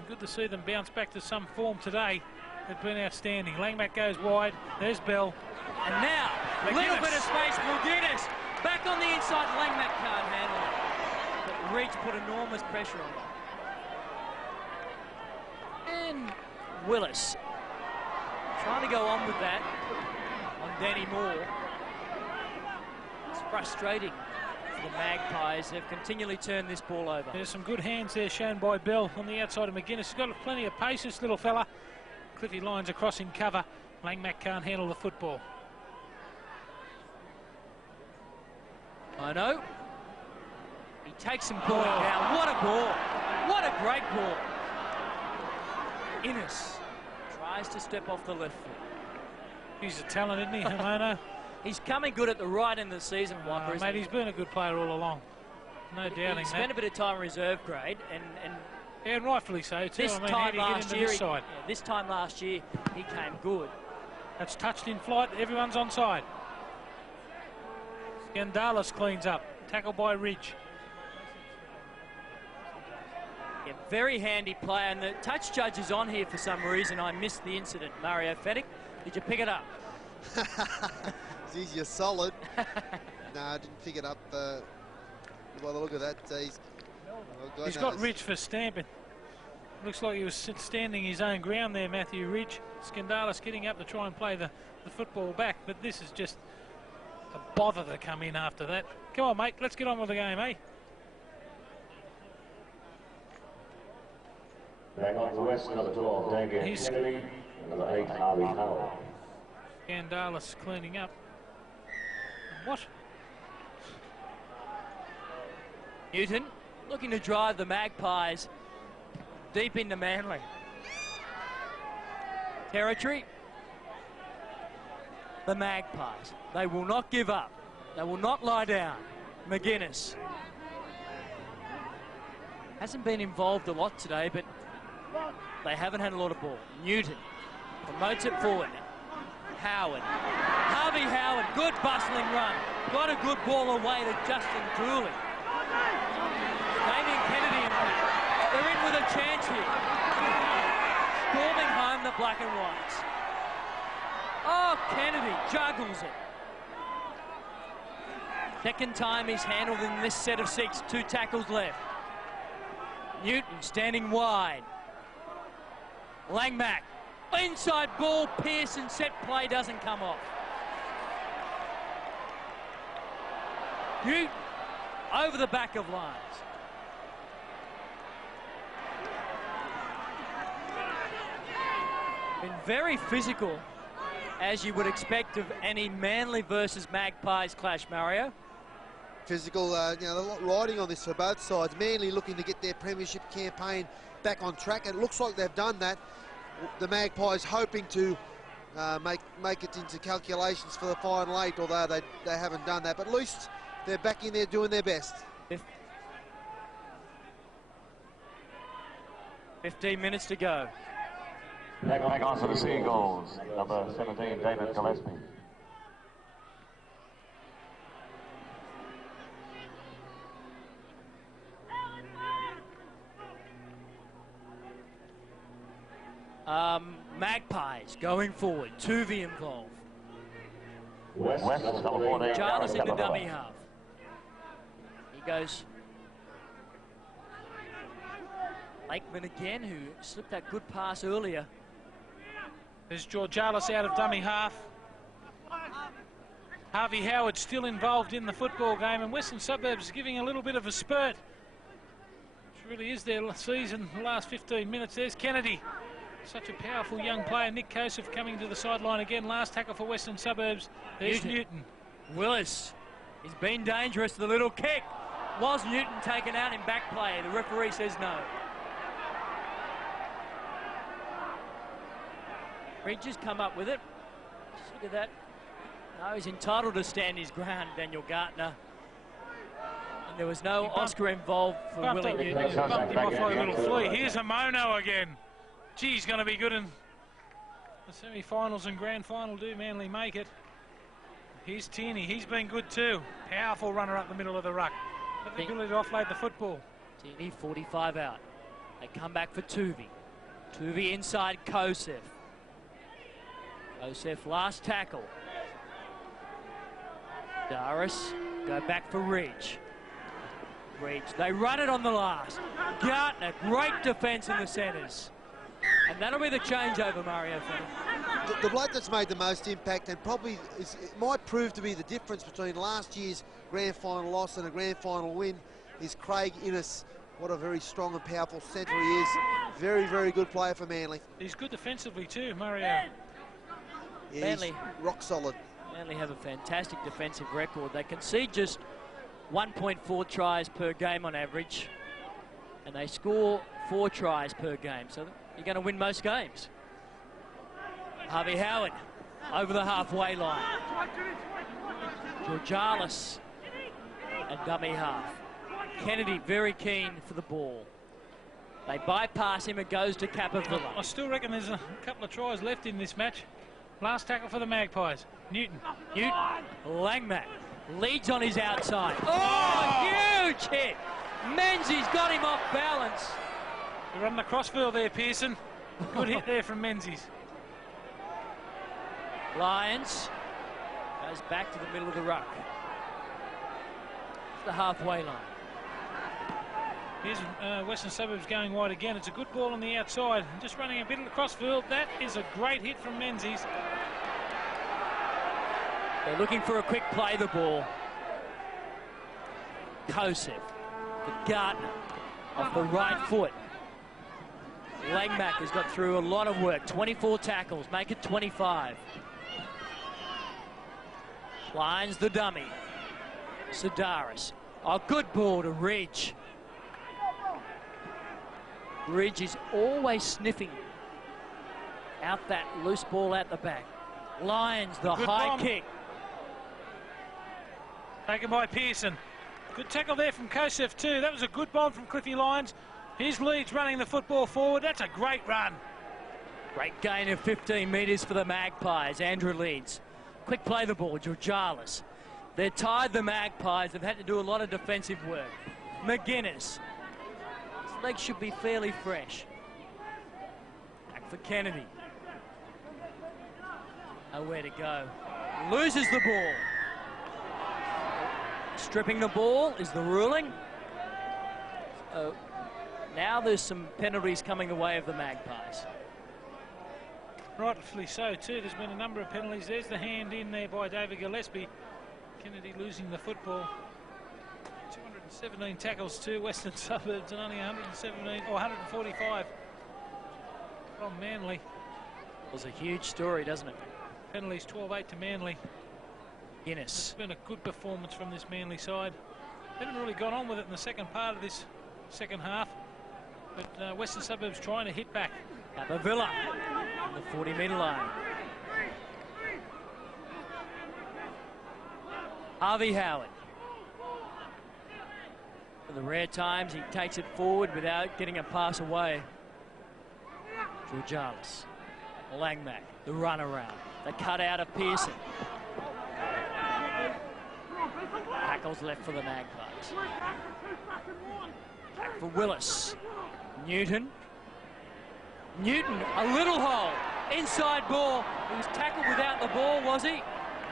Good to see them bounce back to some form today. They've been outstanding. Langmack goes wide. There's Bell. And now, a little bit of space. McGuinness back on the inside. Langmack can't handle it. But Reach put enormous pressure on him. And Willis trying to go on with that on Danny Moore. It's frustrating. The Magpies have continually turned this ball over. There's some good hands there shown by Bell on the outside of McGuinness. He's got plenty of pace, this little fella. Cliffy Lyons across in cover. Langmack can't handle the football. I know. He takes some ball down. What a ball. What a great ball. Innes tries to step off the left foot. He's a talent, isn't he, Hamano? He's coming good at the right end of the season, Walker. Mate, he's been a good player all along. No doubting that. He spent a bit of time in reserve grade, and rightfully so too. This time last year, he came good. That's touched in flight. Everyone's onside. Skandalis cleans up. Tackle by Ridge. Yeah, very handy player, and the touch judge is on here for some reason. I missed the incident. Mario Fennick, did you pick it up? You're solid. No, I didn't pick it up. By the look of that, he's got Ridge for stamping. Looks like he was standing his own ground there, Matthew Ridge. Skandalis getting up to try and play the football back, but this is just a bother to come in after that. Come on, mate, let's get on with the game, eh? Back on the West, number 12, Damien Kennedy, number 8, Harvey Howell. Skandalis cleaning up. What? Newton looking to drive the Magpies deep into Manly territory. The Magpies, they will not give up. They will not lie down. McGuinness hasn't been involved a lot today, but they haven't had a lot of ball. Newton promotes it forward. Howard. Harvey Howard, good bustling run. Got a good ball away to Justin Dooley. Damien Kennedy and they're in with a chance here. Storming home the black and whites. Oh, Kennedy juggles it. Second time he's handled in this set of 6. 2 tackles left. Newton standing wide. Langmack. Inside ball, Pearson, set play doesn't come off. Newton over the back of Lyons. Been very physical, as you would expect of any Manly versus Magpies clash, Mario. physical. You know, a lot riding on this for both sides. Manly looking to get their premiership campaign back on track. It looks like they've done that. The Magpies hoping to make it into calculations for the final 8, although they haven't done that. But at least they're back in there doing their best. 15 minutes to go. Back on for the Seagulls, number 17, David Gillespie. Magpies going forward. Tuvey involved. West number 14. Jarvis in the dummy half. He goes. Lakeman again, who slipped that good pass earlier. There's Georgialis out of dummy half. Harvey Howard still involved in the football game, and Western Suburbs giving a little bit of a spurt. Which really is their season, the last 15 minutes. There's Kennedy. Such a powerful young player. Nick Kosef coming to the sideline again. Last tackle for Western Suburbs. There's Newton. Willis. He's been dangerous. The little kick. Was Newton taken out in back play? The referee says no. Ridge has come up with it. Just look at that. No, he's entitled to stand his ground, Daniel Gartner. And there was no Oscar involved for Willie Newton. Bumped him off like a little flea. Here's a Mono again. Gee, he's going to be good in the semi-finals and grand final. Do Manly make it? Here's Tierney. He's been good too. Powerful runner up the middle of the ruck. Got the ability to offload the football. Tierney 45 out. They come back for Tuvey. Tuvey inside Kosef. Kosef last tackle. Daris go back for Ridge. Ridge, they run it on the last. Gartner, great defence in the centres. And that'll be the changeover, Mario. The bloke that's made the most impact and probably it might prove to be the difference between last year's grand final loss and a grand final win is Craig Innes. What a very strong and powerful centre he is. Very, very good player for Manly. He's good defensively too, Mario. Yeah, Manly, rock solid. Manly have a fantastic defensive record. They concede just 1.4 tries per game on average, and they score 4 tries per game. So you're going to win most games. Harvey Howard over the halfway line. Georgialis and dummy half. Kennedy very keen for the ball. They bypass him. It goes to Capavilla. I still reckon there's a couple of tries left in this match. Last tackle for the Magpies. Newton. Langmack leads on his outside. Oh, huge hit. Menzies got him off balance. They're on the crossfield there, Pearson. Good hit there from Menzies. Lyons goes back to the middle of the ruck. It's the halfway line. Here's Western Suburbs going wide again. It's a good ball on the outside. Just running a bit of the crossfield. That is a great hit from Menzies. They're looking for a quick play the ball. Kosef, the Gartner, off the right foot. Langmack has got through a lot of work. 24 tackles, make it 25. Lyons the dummy. Sedaris. Oh, good ball to Ridge. Ridge is always sniffing out that loose ball out the back. Lyons, the high kick. Taken by Pearson. Good tackle there from Kosef too. That was a good bomb from Cliffy Lyons. His lead's running the football forward. That's a great run. Great gain of 15 metres for the Magpies. Andrew Leeds. Quick play the ball, Georgialis. They're tied, the Magpies. They've had to do a lot of defensive work. McGuinness. His legs should be fairly fresh. Back for Kennedy. Nowhere to go. Loses the ball. Stripping the ball is the ruling. Now there's some penalties coming the way of the Magpies. Rightfully so too. There's been a number of penalties. There's the hand in there by David Gillespie. Kennedy losing the football. 217 tackles to Western Suburbs and only 117 or 145 from Manly. It was a huge story, doesn't it? Penalties 12-8 to Manly. Guinness. It's been a good performance from this Manly side. haven't really got on with it in the second part of this second half. But Western Suburbs trying to hit back. Villa on the 40-metre line. Harvey Howard. For the rare times he takes it forward without getting a pass away. Georgianis. Langmack, the run around. The cut out of Pearson. Tackles left for the Magpies. Back for Willis. Newton. Newton, a little hole. Inside ball. He was tackled without the ball, was he?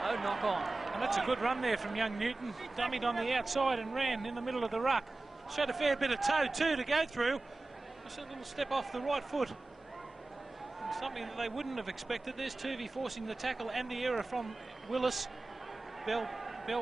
No, knock on. And that's a good run there from young Newton. Dummied on the outside and ran in the middle of the ruck. Showed a fair bit of toe too to go through. Just a little step off the right foot. Something that they wouldn't have expected. There's Tuvey forcing the tackle and the error from Willis. Bell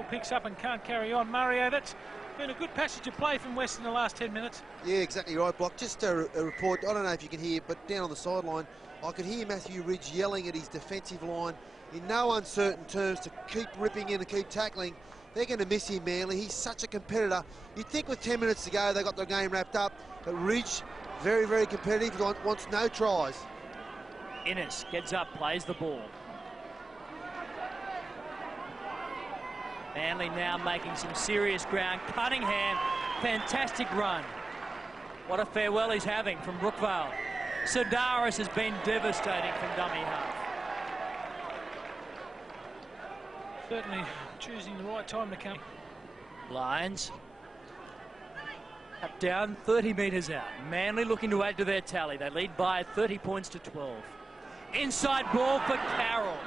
picks up and can't carry on. Mario, that's been a good passage of play from West in the last 10 minutes. Yeah, exactly right, Block. Just a report, I don't know if you can hear, but down on the sideline, I could hear Matthew Ridge yelling at his defensive line in no uncertain terms to keep ripping in and keep tackling. They're going to miss him, Manly. He's such a competitor. You'd think with 10 minutes to go, they got their game wrapped up, but Ridge, very, very competitive, wants no tries. Innes gets up, plays the ball. Manly now making some serious ground. Cunningham, fantastic run. What a farewell he's having from Brookvale. Sedaris has been devastating from dummy half. Certainly choosing the right time to come. Lyons. Up down, 30 metres out. Manly looking to add to their tally. They lead by 30 points to 12. Inside ball for Carroll.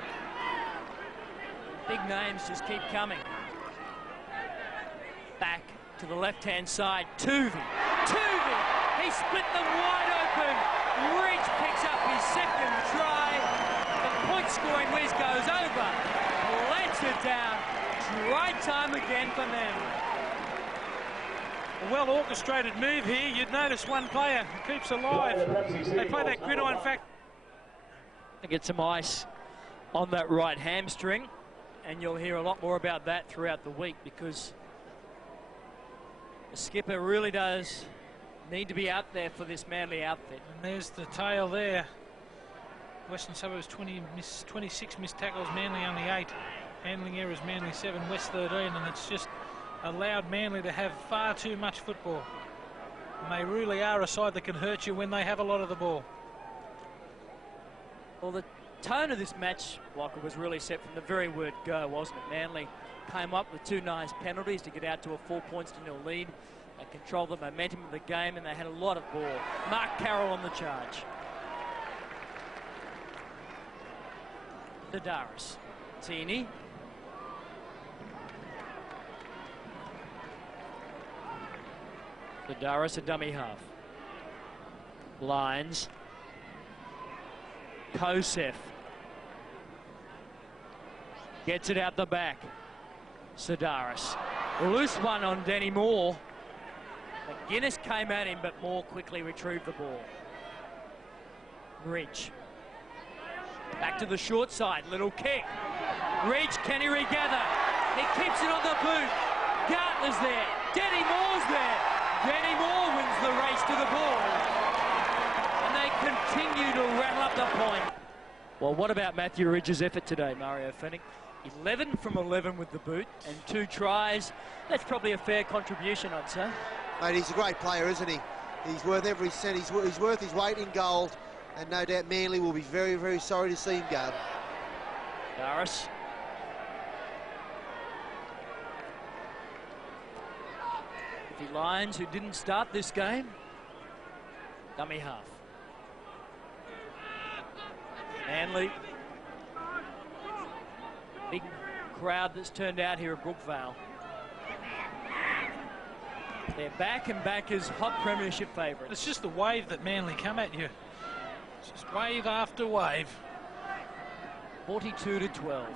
Big names just keep coming. Back to the left-hand side. Tuvey. He split them wide open. Ridge picks up his second try. The point-scoring whiz goes over. Lets it down. Try time again for them. A well-orchestrated move here. You'd notice one player who keeps alive. They play that gridiron fact. Get some ice on that right hamstring, and you'll hear a lot more about that throughout the week, because the skipper really does need to be out there for this Manly outfit. And there's the tail there. Western Suburbs 26 missed tackles, Manly only 8. Handling errors, Manly 7, West 13, and it's just allowed Manly to have far too much football. And they really are a side that can hurt you when they have a lot of the ball. Well, the tone of this match, Walker, was really set from the very word go, wasn't it? Manly came up with 2 nice penalties to get out to a 4 points to 0 lead. They controlled the momentum of the game, and they had a lot of ball. Mark Carroll on the charge. Sedaris. Tini. Sedaris, a dummy half. Lyons. Kosef gets it out the back. Sedaris. Loose one on Denny Moore. McGuinness came at him, but Moore quickly retrieved the ball. Ridge. Back to the short side. Little kick. Ridge, can he regather? He keeps it on the boot. Gartner's there. Denny Moore's there. Denny Moore wins the race to the ball. They continue to rattle up the point. Well, what about Matthew Ridge's effort today, Mario Fennick? 11 from 11 with the boot and 2 tries. That's probably a fair contribution, I'd say. Mate, he's a great player, isn't he? He's worth every cent. He's worth his weight in gold, and no doubt Manly will be very, very sorry to see him go. Darris. The Lions, who didn't start this game. Dummy half. Manly. Big crowd that's turned out here at Brookvale. They're back, and back as hot premiership favourites. It's just the wave that Manly come at you. It's just wave after wave. 42 to 12.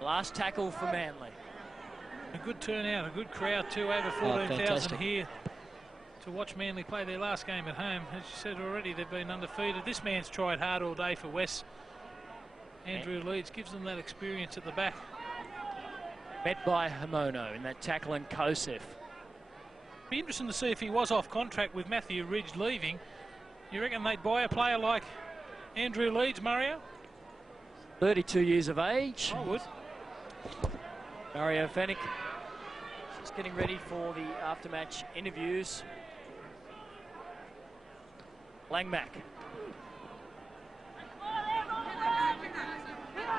Last tackle for Manly. A good turnout, a good crowd too, over 14,000 here to watch Manly play their last game at home. As you said already, they've been undefeated. This man's tried hard all day for West. Andrew Leeds gives them that experience at the back. Met by Himono in that tackle and Kosef. Be interesting to see if he was off contract with Matthew Ridge leaving. You reckon they'd buy a player like Andrew Leeds, Mario? 32 years of age. I would. Mario Fennick just getting ready for the aftermatch interviews. Langmack.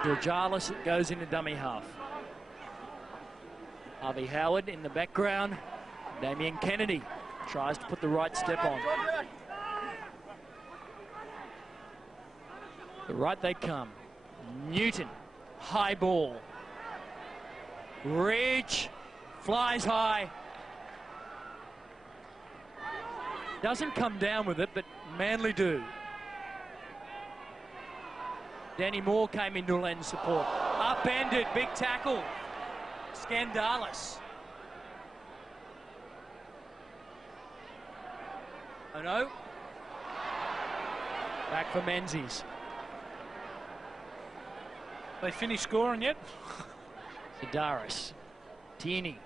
Georgialis goes into dummy half. Harvey Howard in the background. Damien Kennedy tries to put the right step on. The right they come. Newton, high ball. Ridge flies high. Doesn't come down with it, but Manly do. Danny Moore came in to lend support. Upended, big tackle. Scandalis. Oh no. Back for Menzies. They finished scoring yet? Sedaris. Tierney.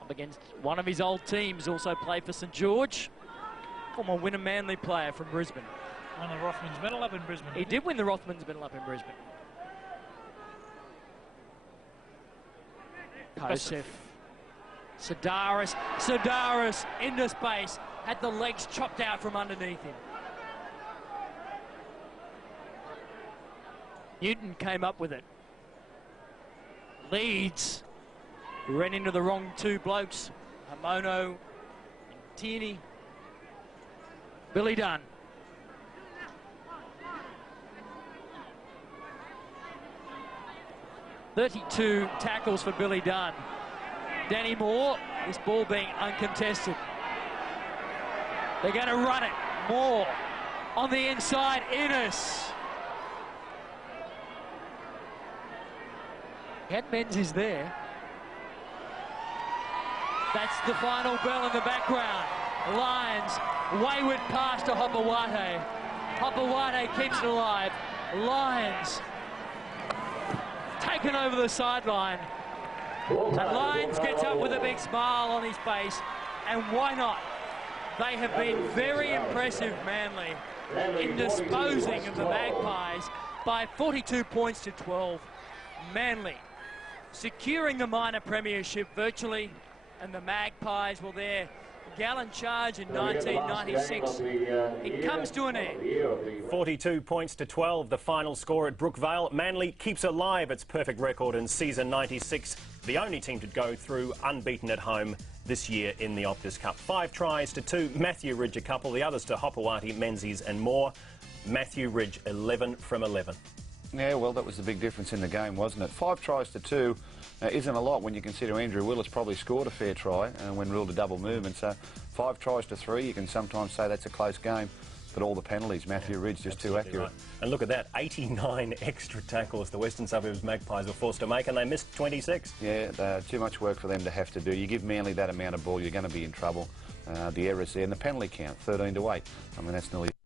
Up against one of his old teams, also played for St George. Former winner Manly player from Brisbane. Won the Rothmans medal up in Brisbane. He did win the Rothmans medal up in Brisbane. Kosef. Sedaris into space. Had the legs chopped out from underneath him. Newton came up with it. Leeds ran into the wrong two blokes. Himono and Tierney. Billy Dunn. .32 tackles for Billy Dunn. Danny Moore, this ball being uncontested. They're going to run it. Moore on the inside, Innes. Had Menzies there. That's the final bell in the background. Lyons, wayward pass to Hopawate. Hopawate keeps it alive. Lyons taken over the sideline. And Lyons gets up with a big smile on his face. And why not? They have been very impressive, Manly, in disposing of the Magpies by 42 points to 12. Manly securing the minor premiership virtually, and the Magpies, well, their gallant charge in 1996, it comes to an end. 42 points to 12, the final score at Brookvale. Manly keeps alive its perfect record in season 96, the only team to go through unbeaten at home this year in the Optus Cup. 5 tries to 2, Matthew Ridge a couple, the others to Hopawate, Menzies and Moore. Matthew Ridge 11 from 11. Yeah, well, that was the big difference in the game, wasn't it? 5 tries to 2 isn't a lot when you consider Andrew Willis probably scored a fair try when ruled a double movement. So 5 tries to 3, you can sometimes say that's a close game. But all the penalties, Matthew Ridge just too accurate. Right. And look at that, 89 extra tackles the Western Suburbs Magpies were forced to make, and they missed 26. Yeah, too much work for them to have to do. You give Manly that amount of ball, you're going to be in trouble. The errors there, and the penalty count, 13 to 8. I mean, that's nearly